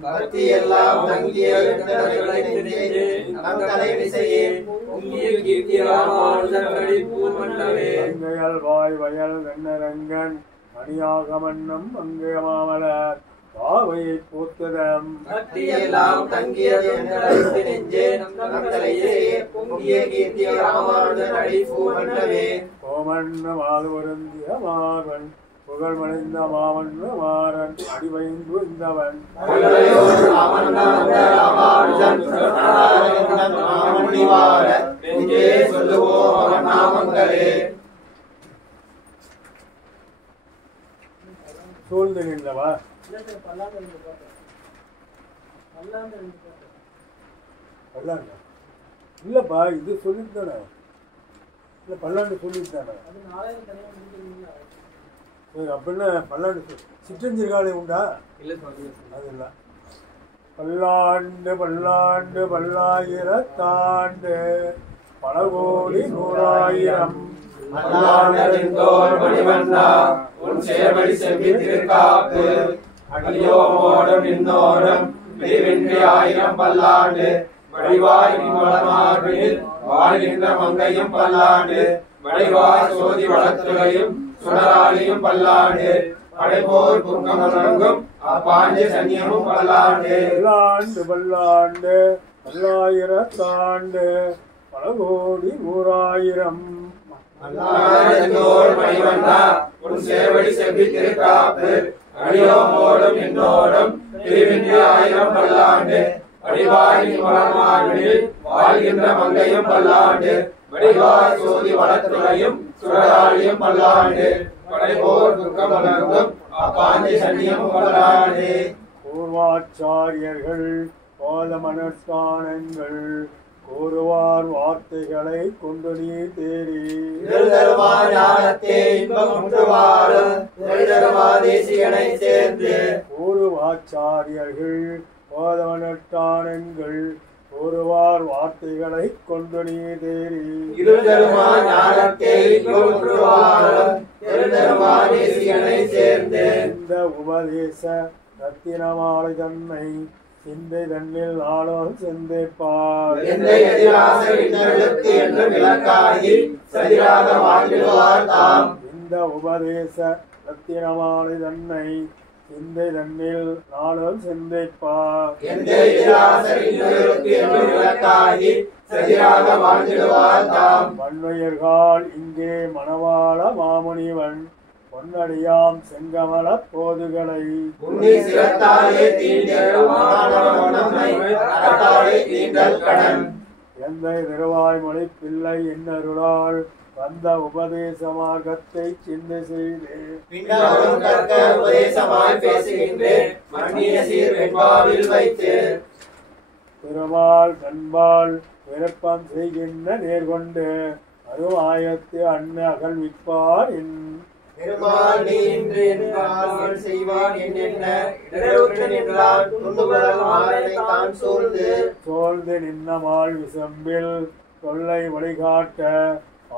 அங்கையல்வாய் வயல் தன்னரங்கன் அணியாக வண்ணம் பங்கிய மாமல பாவையை போத்ததம் கோமண்ண மாதுவருந்திய மார்வன் புகழ் மணிந்த மாமன்ன மாறன் அடிவைந்து இந்தவன் சூழ்ந்து நின்றவா பல்லாண்டு இல்லப்பா இது சொல்லித்தானே இல்ல பல்லாண்டு சொல்லித்தானே அப்படின்னா பல்லாண்டு சிற்றஞ்சிறுகாலை உண்டா அது இல்ல பல்லாண்டு பல்லாண்டு பல்லாயிரத்தாண்டு பல கோடி நூறாயிரம் ஆயிரம் பல்லாண்டு வடிவாய் வாழ்கின்ற மங்கையும் பல்லாண்டு வடிவாய் சோதி வளத்துறையும் சுடராளியும் பல்லாண்டு படைபோர் குங்கமரங்கும் அப்பாஞ்ச சன்னியமும் பல்லாண்டு பல்லாண்டு பல்லாண்டு பல்லாயிரத்தாண்டு பல கோடி நூறாயிரம் மல்லாதோர் மணிவண்ணா உன் சேவடி செவ்வி திருக்காப்பு அடியோமோடும் என்னோடும் திருவிந்திய 1000 பல்லாண்டு அடிவாயின் வளர்மார்பில் வாழ்கின்ற மங்கையும் பல்லாண்டு வடிவாய் சோதி வளத்துறையும் சுடராளியும் பல்லாண்டு படைபோர் துக்கம் வளர்ந்தும் அப்பாஞ்சி சன்னியம் பல்லாண்டு. பூர்வாச்சாரியர்கள் பாதமனஸ்தானங்கள் கூறுவார் வார்த்தைகளை கொண்டு நீ தேறி பூர்வாச்சாரியர்கள் பாதமனஸ்தானங்கள் கூறுவார் வார்த்தைகளை கொண்டு நீ தேறி இந்த உபதேச ரத்தினமாலை தன்னை சிந்தை தன்னில் நாளும் சிந்திப்பார். இந்த உபதேச ரத்தினமாலை தன்னை சிந்தை தன்னில் நாளும் சிந்திப்பார். வன்மையர்கள் இங்கே மணவாள மாமுனிவன் பொன்னடியாம் செங்கமல போதுகளை எந்த திருவாய்மொழி பிள்ளை என்னருளால் வந்த உபதேச மார்க்கத்தை சிந்தை செய்து திருமால் கண்பால் விருப்பம் செய்கின்ற நேர்கொண்டு அருவாயத்து அன்ன அகழ்விப்பார் பெருமாள் நீ இன்று என்பால் செய்வான் என்ன இடருற்று நின்றால் துண்டுபடல் மாறனை தான் சூழ்ந்து நின்னமால் விசம்பில் தொல்லை வழிகாட்ட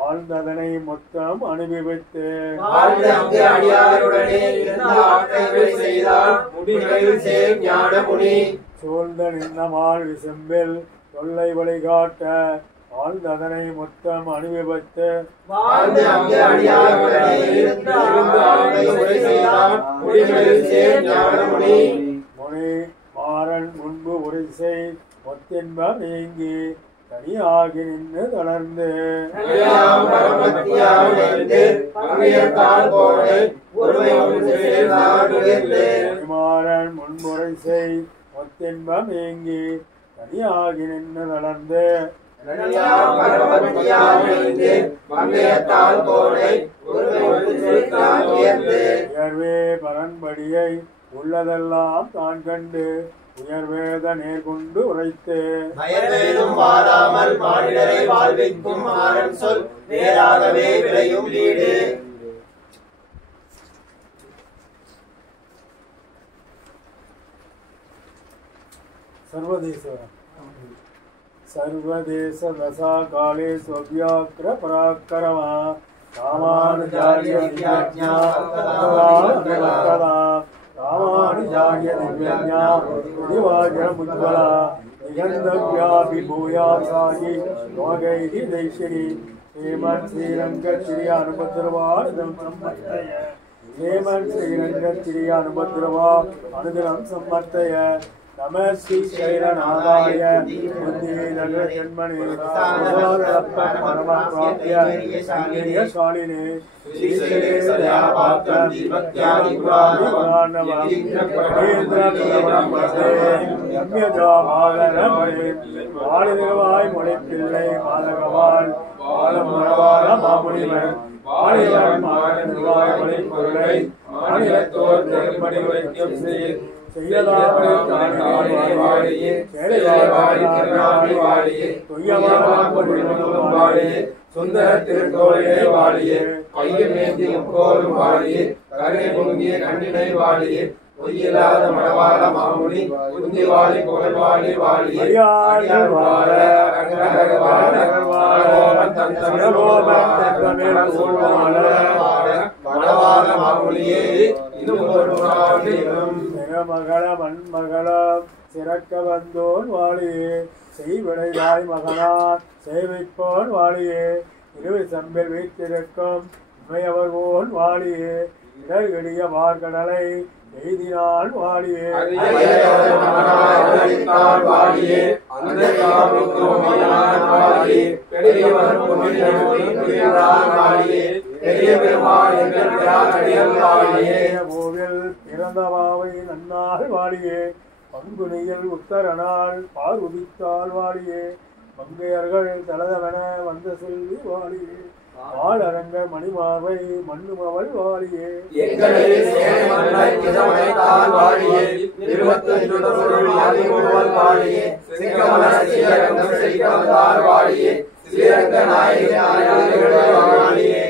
ஆழ்ந்ததனை மொத்தம் அனுபவித்து சூழ்ந்த நின்னமால் விசம்பில் தொல்லை வழிகாட்ட ஆழ்ந்ததனை மொத்தம் அனுபவித்து முனி மாறன் முன்பு உரிசை மொத்தின்பம் நீங்கி தனியாகி நின்று தொடர்ந்து மாறன் முன்புரைசை மொத்தின்பம் நீங்கி தனியாகி நின்று தொடர்ந்து உயர்வே பரன்படியை உள்ளதெல்லாம் தான் கண்டு உயர்வேத நேர்கொண்டு உரைத்து மாறாமல் மாநிலரை வாழ்விக்கும் மாறன் சொல் நேராகவே விளையும் வீடு. सर्वदेश दशा काले स्वव्याघ्र पराक्रम रामानुजार्य दिव्यज्ञा रामानुजार्य दिव्यज्ञा दिवाजमुज्ज्वला निगन्धव्यापि भूयासाहि योगैः दैशिनी हेमन् श्रीरङ्गश्री अनुपद्रवाणुदं सम्मर्तय हेमन् श्रीरङ्गश्री अनुपद्रवा अनुदिनं सम्मर्तय नमः श्री शैलनाथाय बुद्धिनगर जन्मने परमप्राप्य शालिने श्री शैलदयापात्रं வாழிதிருவாய் மொழிப்பிள்ளை மாதகவாள் வாழும் மணவாள மாமுனிவன் வாழியாள் மாநிலவாய் மொழிப்பொருளை மாநிலத்தோர் நெருமணி வைக்கும் சுந்தர திருக்கோயிலே வாழியே கையமேந்தி முக்கோலும் வாழியே கருணை பொங்கிய கண்ணினை வாழியே பொய்யில்லாத மணவாள மாமுனி குந்திவாளி புகழ்வாளி வாழியே மணவாள மாமுனியே மகள மண்மகளம் சிறக்க வந்தோன் வாழியே செய்விடையாய் மகனார் சேவிப்போன் வாழியே இருவி சம்பில் வைத்திருக்கும் இமையவர்வோன் வாழியே இடர்கடிய வார்கடலை எய்தினான் வாழியே பெரியவர் புண்ணியர் வாழியே பெரிய பெருமாள் எங்கள் விராடியல் வாழியே கோவில் பிறந்தவாவை நன்னாள் வாழியே பங்குனியில் உத்தரநாள் பார் உதித்தாள் வாழியே மங்கையர்கள் தலதவன வந்த செல்வி வாழியே ஆளரங்க மணிமாவை மண்ணுமவள் வாழியே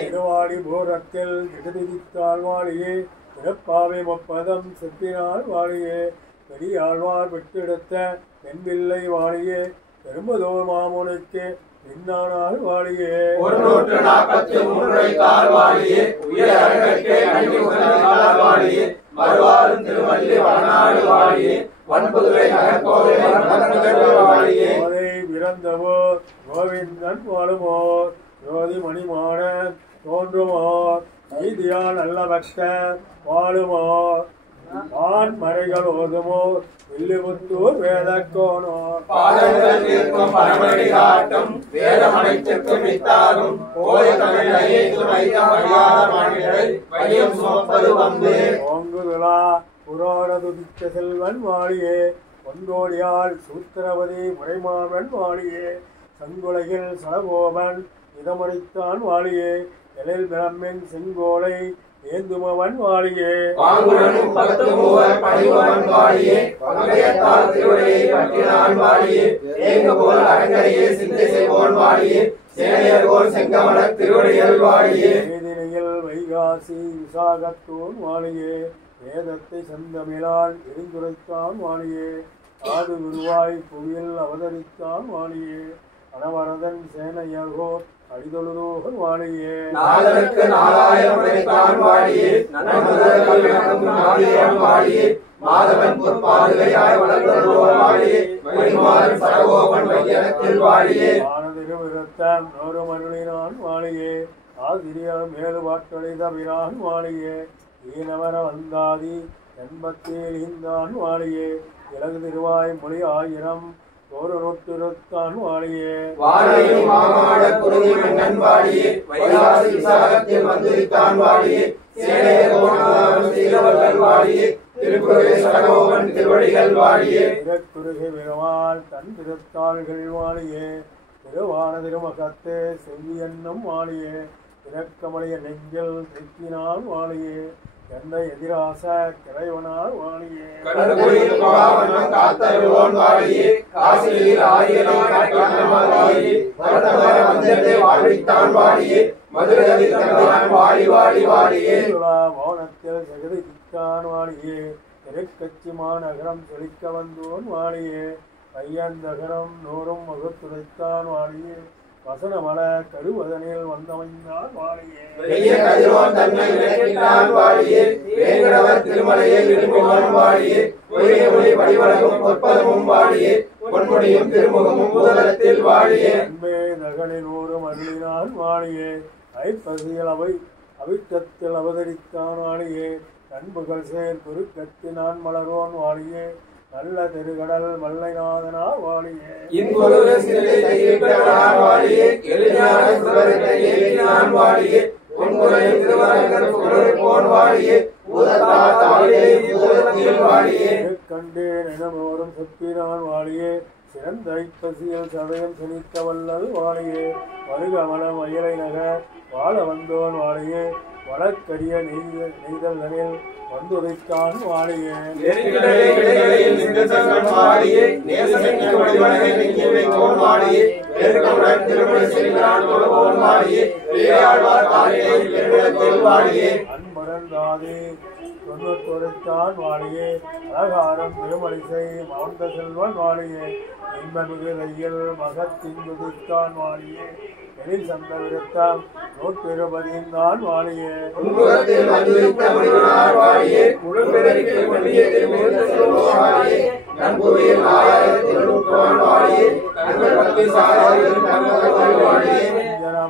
திருவாடி போரத்தில் திகதித்தாள் வாழியே பிறப்பாவை முப்பதம் செப்பினாள் வாழியே பெரியாழ்வார் பெற்றெடுத்த பெண்பிள்ளை வாழியே பெரும்பதோர் மாமுனுக்கு பின்னானாள் வாழியே 143 வாழியே உயரங்கற்கே கண்டிமுகத்தாள் வாழியே மறுவாரும் திருவள்ளி வடநாடு வாழியே வன்புதுவை நகர்கோவை வாழியே பிறந்தவோ கோவிந்தன் வாழுமோர் ஜோதி மணிமாடன் தோன்றுமோர் நீதியால் நல்ல பக்த வாழுமோர் ஆண் மறைகள் ஓதுமோ வில்லுமுத்தூர் வேதக்கோனோ பாதங்கள் தீர்க்கும் பரமடி காட்டும் வேதமனைத்திற்கும் வித்தாகும் போய தமிழை துணைத்தம் அறியாத மாநிலை வையம் சுமப்பது வம்பு ஓங்குதுலா புராண துதித்த செல்வன் வாழியே பொன்கோடியால் சூத்திரவதி முறைமாவன் வாழியே சங்குலையில் சலகோபன் இதமடைத்தான் வாழியே எழில் பிரம்மின் செங்கோலை ஏந்துமவன் வாழியே பாங்குடனும் 10 மூவர் பணிவன் வாழியே பங்கையத்தால் திருவடியை பற்றினான் வாழியே ஏங்க போல் அரங்கரையே சிந்தை செய்வோன் வாழியே சேனையர்கோர் செங்கமல திருவடிகள் வாழியே வேதினையில் வைகாசி விசாகத்தோன் வாழியே வேதத்தை செந்தமிழால் எரிந்துரைத்தான் வாழியே ஆடு குருவாய் புவியில் அவதரித்தான் வாழியே அனவரதன் சேனையர்கோ அடிதொழுதோகன் வாழியே நாதனுக்கு 4000 உடைத்தான் வாழியே நன்மதர்கள் விளக்கும் நாதியம் வாழியே மாதவன் பொற்பாதுகையாய் வளர்ந்தோர் வாழியே மணிமாறன் சடகோபன் வையகத்தில் வாழியே ஆனதிருவிருத்தம் நோரும் அருளினான் வாழியே ஆசிரியர் மேலுபாட்டொழி தவிரான் வாழியே ஈனவர வந்தாதி எண்பத்தேழு இந்தான் வாழியே இலகு திருவாய் மொழி 1000 ஒரு நூற்றிருத்தான் வாழியே வாழையும் மாமாட குருதி மன்னன் வாழியே வைகாசி விசாகத்தில் வந்திருத்தான் வாழியே சேனையர்கோன் சீலவர்கள் வாழியே திருக்குறளை சடகோபன் திருவடிகள் வாழியே திருக்குறுகை விரவால் தன் திருத்தாள்கள் வாழியே திருவான திருமகத்தே செவ்வியன்னும் வாழியே திறக்கமலைய நெஞ்சில் திக்கினான் வாழியே என்னை எதிராச கிரைவனார் வாழியே கடற்குடியில் பவாவனம் காத்தருவோன் வாழியே காசியில் ஆயிரம் காட்டவன் வாழியே வரதவர வந்தத்தை வாழ்வித்தான் வாழியே மதுரையில் தந்தான் வாழி வாழி வாழியே மௌனத்தில் ஜெகதிக்கான் வாழியே திருக்கச்சி மாநகரம் செழிக்க வந்தோன் வாழியே பையந்தகரம் நூறும் மகுத்துரைத்தான் வாழியே வசனமல கருவதனில் வந்தமைந்தான் வாழியே பெரிய கதிரோன் தன்னை விளக்கினான் வாழியே வேங்கடவர் திருமலையை விரும்புவன் வாழியே ஒரே ஒளி வடிவழகும் பொற்பதமும் வாழியே பொன்முடியும் திருமுகமும் பூதலத்தில் வாழியே அன்பே நகலில் ஊரும் அருளினான் வாழியே ஐப்பசியில் அவிட்டத்தில் அவதரித்தான் வாழியே நண்புகள் சேர் குறுக்கத்தினான் மலரோன் வாழியே நல்ல திருகடல் மல்லைநாதனார் வாழியே இன்பொரு சிலை தையிட்டான் வாழியே எளிஞான சுடரத்தை ஏற்றினான் வாழியே பொன்குறையும் திருவரங்கர் புகழை போன் வாழியே பூதத்தால் தாழியை பூதத்தில் வாழியே கண்டே நிலமோரும் செப்பினான் வாழியே சிறந்த ஐப்பசியில் சதயம் செழித்த வல்லல் வாழியே வருகமல மயிலை நகர் வாழ வந்தோன் வாழியே வழக்கரிய நெய்தல்களில் வந்துரைத்தான் வாழியே அன்பரந்தாதே தொண்ணூத்தொருத்தான் வாழியே அலகாரம் திருமலிசை மாந்த செல்வன் வாழியே இன்பமிகு தையில் மகத்தின் துதித்தான் வாழியே எழில் சந்த விருத்தம் 120 வாழியே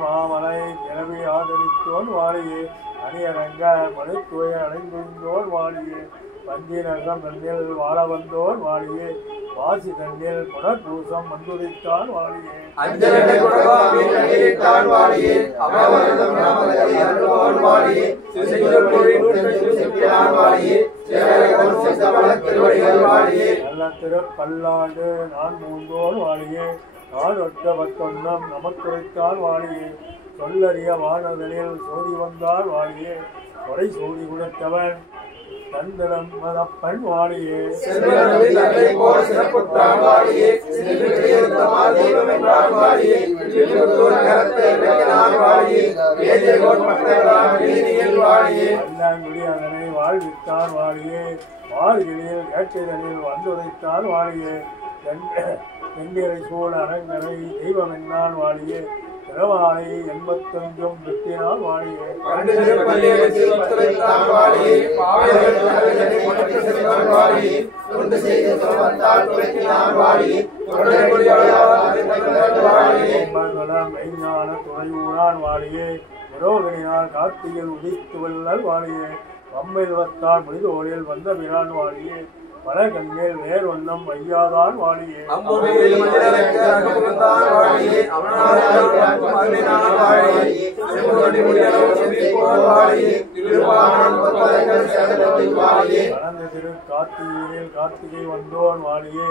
மாமலை கிளவி ஆதரித்தோன் வாழியே அணியரங்க மனுத்துவை அடைந்தோன் வாழியே பஞ்சினகம் நன்னில் வாழ வந்தோன் வாழியே வாசி தண்ணில் புனர்பூசம் வந்துரைத்தான் வாழியே அஞ்சலனை குடவாமி கண்ணிட்டான் வாழியே அவரதம் நாமத்தை அருள்வான் வாழியே சிசிலமொழி நூற்று சிப்பியான் வாழியே சேரகன் சிசமல திருவடிகள் வாழியே நல்ல திருப்பல்லாண்டு நான் மூன்றோன் வாழியே நாடொட்ட பத்தொன்னம் நமக்குரைத்தான் வாழியே சொல்லறிய வானதனில் சோதி வந்தால் வாழியே கொடை சோதி கொடுத்தவன் தந்திரம் மதப்பன் வாழியே செல்வனது தன்னை போல் சிறப்புற்றான் வாழியே சிறுகிறியத்தமால் தெய்வம் என்றான் வாழியே திருத்தூர் நகரத்தை விளக்கினான் வாழியே வேதியகோன் பட்டங்களான் வீதியில் வாழியே அல்லாங்குடி அதனை வாழ்வித்தான் வாழியே வாழ்கிழியில் கேட்டதனில் வந்துரைத்தான் வாழியே தென்னிறை சூழ் அரங்கனை தெய்வம் என்னான் வாழியே திருவாளை 85 வெட்டினான் வாழியே பண்டு திருப்பள்ளியை சிவத்துரைத்தான் வாழியே பாவைகள் நகரத்தை முன்னெடுத்து செல்வான் வாழியே தொண்டு செய்து துறவத்தால் துரைக்கினான் வாழியே தொண்டை மொழியாளர் வாழியே மெய்ஞான துறையூரான் வாழியே புரோகிணியால் கார்த்தியில் உதித்து வல்லல் வாழியே வம்மைல்வத்தால் முடிதோழில் வந்த பிரான் வாழியே பல கண்ணில் வேர் வண்ணம் ஐயாதான் வாழியே அம்புவியில் மனிதனுக்கு அகமுகந்தான் வாழியே அவனாதான் மகனான் வாழியே செம்பொடி முடியலும் செவிப்போன் வாழியே திருவானம் பதங்கள் சகலத்தில் வாழியே கடந்த திரு கார்த்திகையில் கார்த்திகை வந்தோன் வாழியே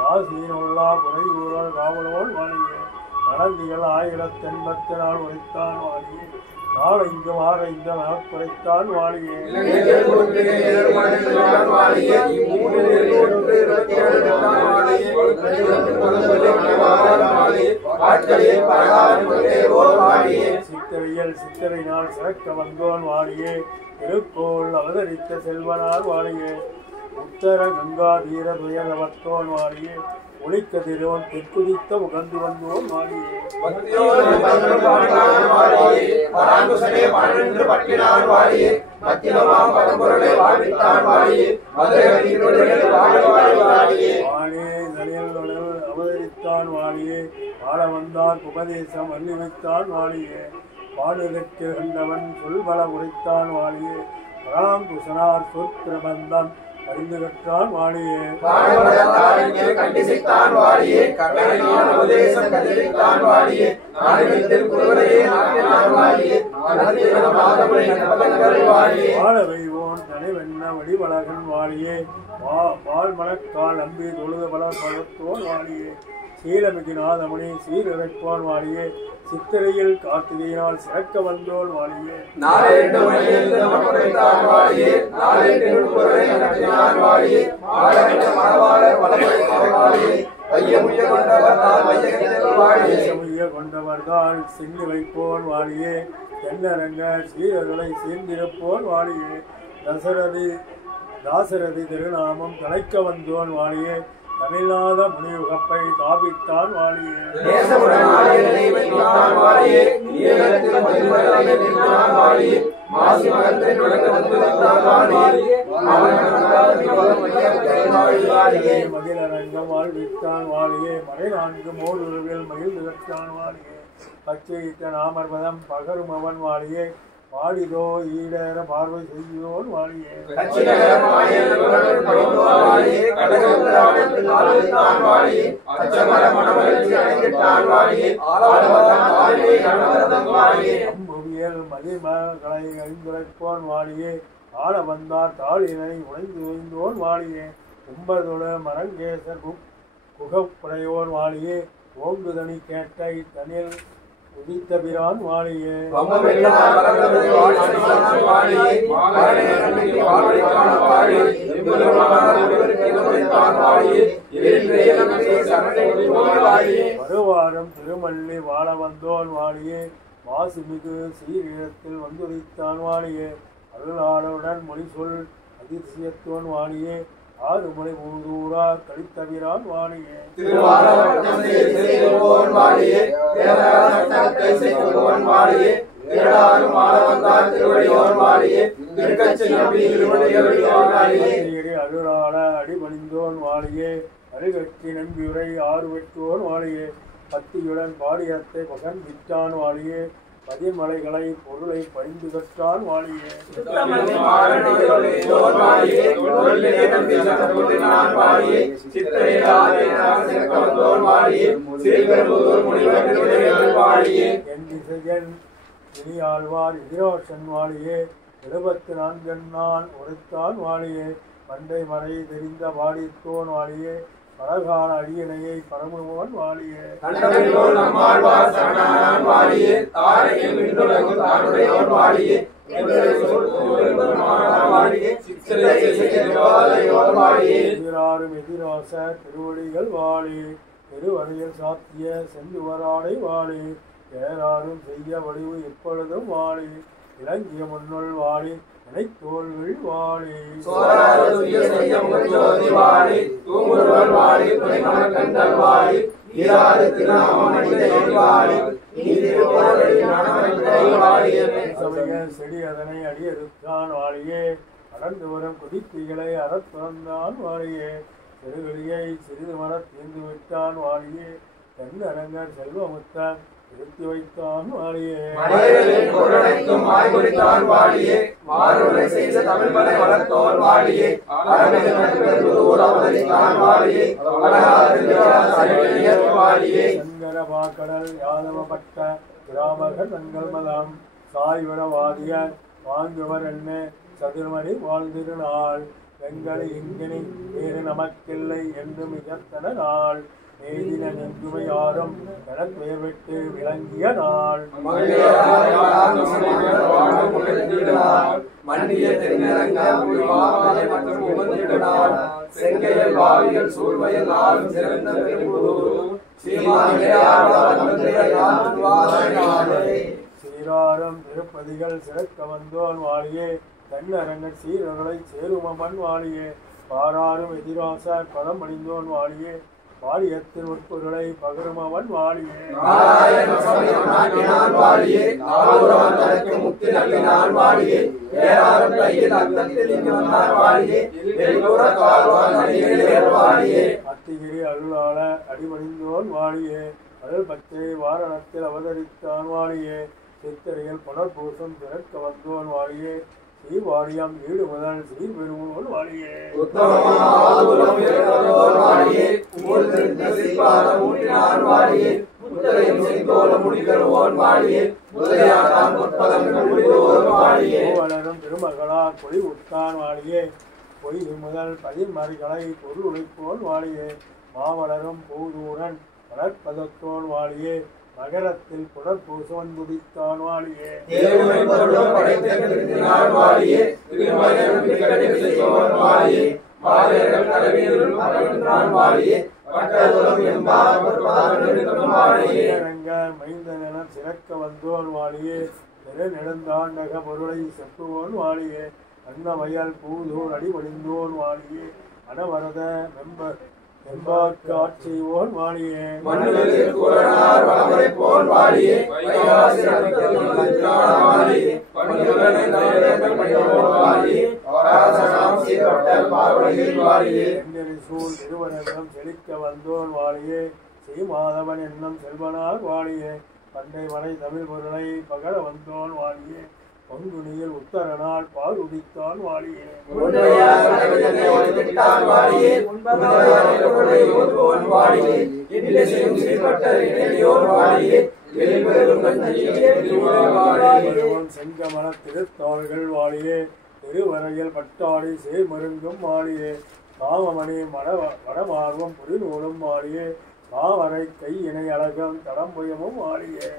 காசியினுள்ளா குறையூரல் காவலோன் வாழியே நடந்திகள் 1084 உரைத்தான் வாழியே நாளைந்து மாறைந்த மனக்குறைத்தான் வாழியே இலங்கையில் ஒன்றினை எதிர்மறைத்தான் வாழியே இம்மூன்றில் ஒன்று 27 வாழியே வாழியே பாட்டலில் பரகாரம் கொண்டேவோர் வாழியே சித்திரை நாள் சிறக்க வந்தோன் வாழியே திருக்கோள் அவதரித்த செல்வனார் வாழியே உத்தர கங்கா தீர துயரவத்தோன் வாழியே ஒளிக்க திருவன் தெற்குதித்த உகந்து வந்தோன் வாழியே பக்தியோடு பாடினான் வாழியே பராங்குசனே 12 பட்டினான் வாழியே மத்தியமாம் பரம்பொருளை வாழ்வித்தான் வாழியே மதுரையில் வாழியே வாழே நலியல் அவதரித்தான் வாழியே வாழ வந்தான் உபதேசம் அள்ளி வைத்தான் வாழியே பாடுதற்கு கண்டவன் சொல்பல உரைத்தான் வாழியே பராங்குசனார் சொற்பிரபந்தம் அறிந்து கற்றான் வாழியே கண்டிசித்தான் வாழியே கர்ணனின் உபதேசம் கதிரித்தான் வாழியே நாடகத்தில் குருவரையே நாட்டினான் வாழியே வாழியே வாழவைவோன் தனிவென்ன வடிவழகன் வாழியே வாழ் மணக்கால் நம்பி தொழுத பல பழத்தோன் வாழியே சீலமிகு நாதமணி சீரிழைப்போன் வாழியே சித்திரையில் கார்த்திகையினால் சிறக்க வந்தோன் வாழியே நாளெட்டு மணியில் நமக்குரைத்தான் வாழியே நாளெட்டு குருவரை நடத்தினான் வாழியே மாடமிட்ட மணவாளர் வளமைத்தான் வாழியே வையமுய்ய கொண்டவர் தான் வையகத்தில் வாழியே சமய கொண்டவர்தான் சிங்கி வைப்போன் வாழியே தென்னரங்க சீரர்களை சீர்ந்திருப்போன் வாழியே தாசரதி திருநாமம் தலைக்க வந்தோன் வாழியே தமிழ்நாத முனியுகப்பை தாபித்தான் வாழியே தேசமுடன் ஆரியனை வைத்தான் வாழியே நீலத்தில் மதிமலரை நின்றான் வாழியே மாசி மகத்தின் விளங்க வந்திருந்தான் வாழியே மகிழரங்கம் வாழ்வித்தான் வாழியே மறை 4 மோதுருவில் மகிழ்ந்து கற்றான் வாழியே பச்சையிட்ட நாமர்பதம் பகரும் அவன் வாழியே வாடிதோ ஈடேற பார்வை செய்யோன் வாழியே அம்புவியல் மதிமகளை அறிந்துரைப்போன் வாழியே ஆள வந்தார் தாளினை உடைந்து உய்ந்தோன் வாழியே கும்பதொட மரங்கேசர் குகப்புடையோன் வாழியே ஓங்குதனி கேட்டை தனில் உதித்த பிரான் வாழியே வருவாரம் திருமல்லி வாழ வந்தோன் வாழியே வாசுமிகு சீரிடத்தில் வந்துரைத்தான் வாழியே அருளாளருடன் மொழி சொல் அதிர்சியத்தோன் வாழியே 6 முறை மூதூரா கழித்தவிரான் வாழியே அருளாள அடிபணிந்தோன் வாழியே அருகட்சி நம்பியுரை 6 வெற்றோன் வாழியே பத்தியுடன் பாடியத்தை பகன் விட்டான் வாழியே பதிமலைகளை பொருளை பறிந்து கற்றான் வாழியே என் திசையன் இனியாழ்வார் எதிரோஷன் வாழியே 74 நான் உரைத்தான் வாழியே பண்டை மறை தெரிந்த வாடித்தோன் வாழியே பலகால அடியணையை பரமுவன் வாழியே எதிராரும் எதிராச திருவடிகள் வாழி திருவரையில் சாத்திய செந்துவராடை வாழி ஏறாரும் செய்ய வடிவு எப்பொழுதும் வாழி இலங்கிய முன்னுள் வாழி இணைத்தோள்கள் வாழி சமய செடி அதனை அடியறுத்தான் வாழியே அடர்ந்து வரும் குதித்திகளை அறத்துறந்தான் வாழியே சிறுகளியை சிறிது மரத் தீர்ந்து விட்டான் வாழியே தென்னரங்கர் செல்வமுத்தான் திருத்தி வைத்தான் வாழியே சங்கர பாக்கடல் யாதவப்பட்ட கிராமகர் தங்கள் மதம் சாய்வரவாதிய வாங்குவர் என்ன சதுர்மணி வாழ்ந்திருநாள் வெங்கலை இங்கினி வேறு நமக்கில்லை என்று மிகத்தன நாள் மேதின நெஞ்சுமை ஆறும் கடற்பெயர் விட்டு விளங்கிய நாள் சீராரம் திருப்பதிகள் சிறக்க வந்தோன் வாழியே தென்னரங்கர் சீரர்களை சேருமன் வாழியே பாராரும் எதிராச பதம் அணிந்தோன் வாழியே வாழியத்தின் உட்பொருளை பகருமவன் வாழியே அத்திகிரி அருளாள அடிபணிந்தோன் வாழியே அருள் பக்தை வாரணத்தில் அவதரித்தான் வாழியே சித்திரையில் புனர்பூசம் திறக்க வந்தோன் வாழியே ஸ்ரீவாரியம் ஈடு முதல் ஸ்ரீ பெருமோன் வாழியே வளரும் திருமகளார் பொய் உட்கான் வாழியே பொய் முதல் பதிமறைகளை பொருள் உழைப்போன் வாழியே மாவளரும் பூதூரன் வளர்ப்பதத்தோன் வாழியே நகரத்தில் புனர்பூசவன் துடித்தான் வாழியே மைந்தன சிறக்க வந்தோன் வாழியே பெரு நெடுந்தாண்டக பொருளை செப்புவோன் வாழியே அன்னமயல் பூதூர் அடிபடிந்தோன் வாழியே அனவரத எம்பாட்சிவோன் வாழியே சூழ் திருவனந்தம் செழிக்க வந்தோன் வாழியே ஸ்ரீமாதவன் என்னும் செல்வனார் வாழியே பண்டை மலை தமிழ் பொருளை பகர வந்தோன் வாழியே பொங்குனியில் உத்தரனால் பால் உதித்தான் வாழியே செங்கமல திருத்தாள்கள் வாழியே திருவரையில் பட்டாடி சேர்மருங்கும் வாழியே காமமணி வடமார்வம் புரிநூலும் வாழியே மாவரை கையினை அழகம் தடம்புயமும் வாழியே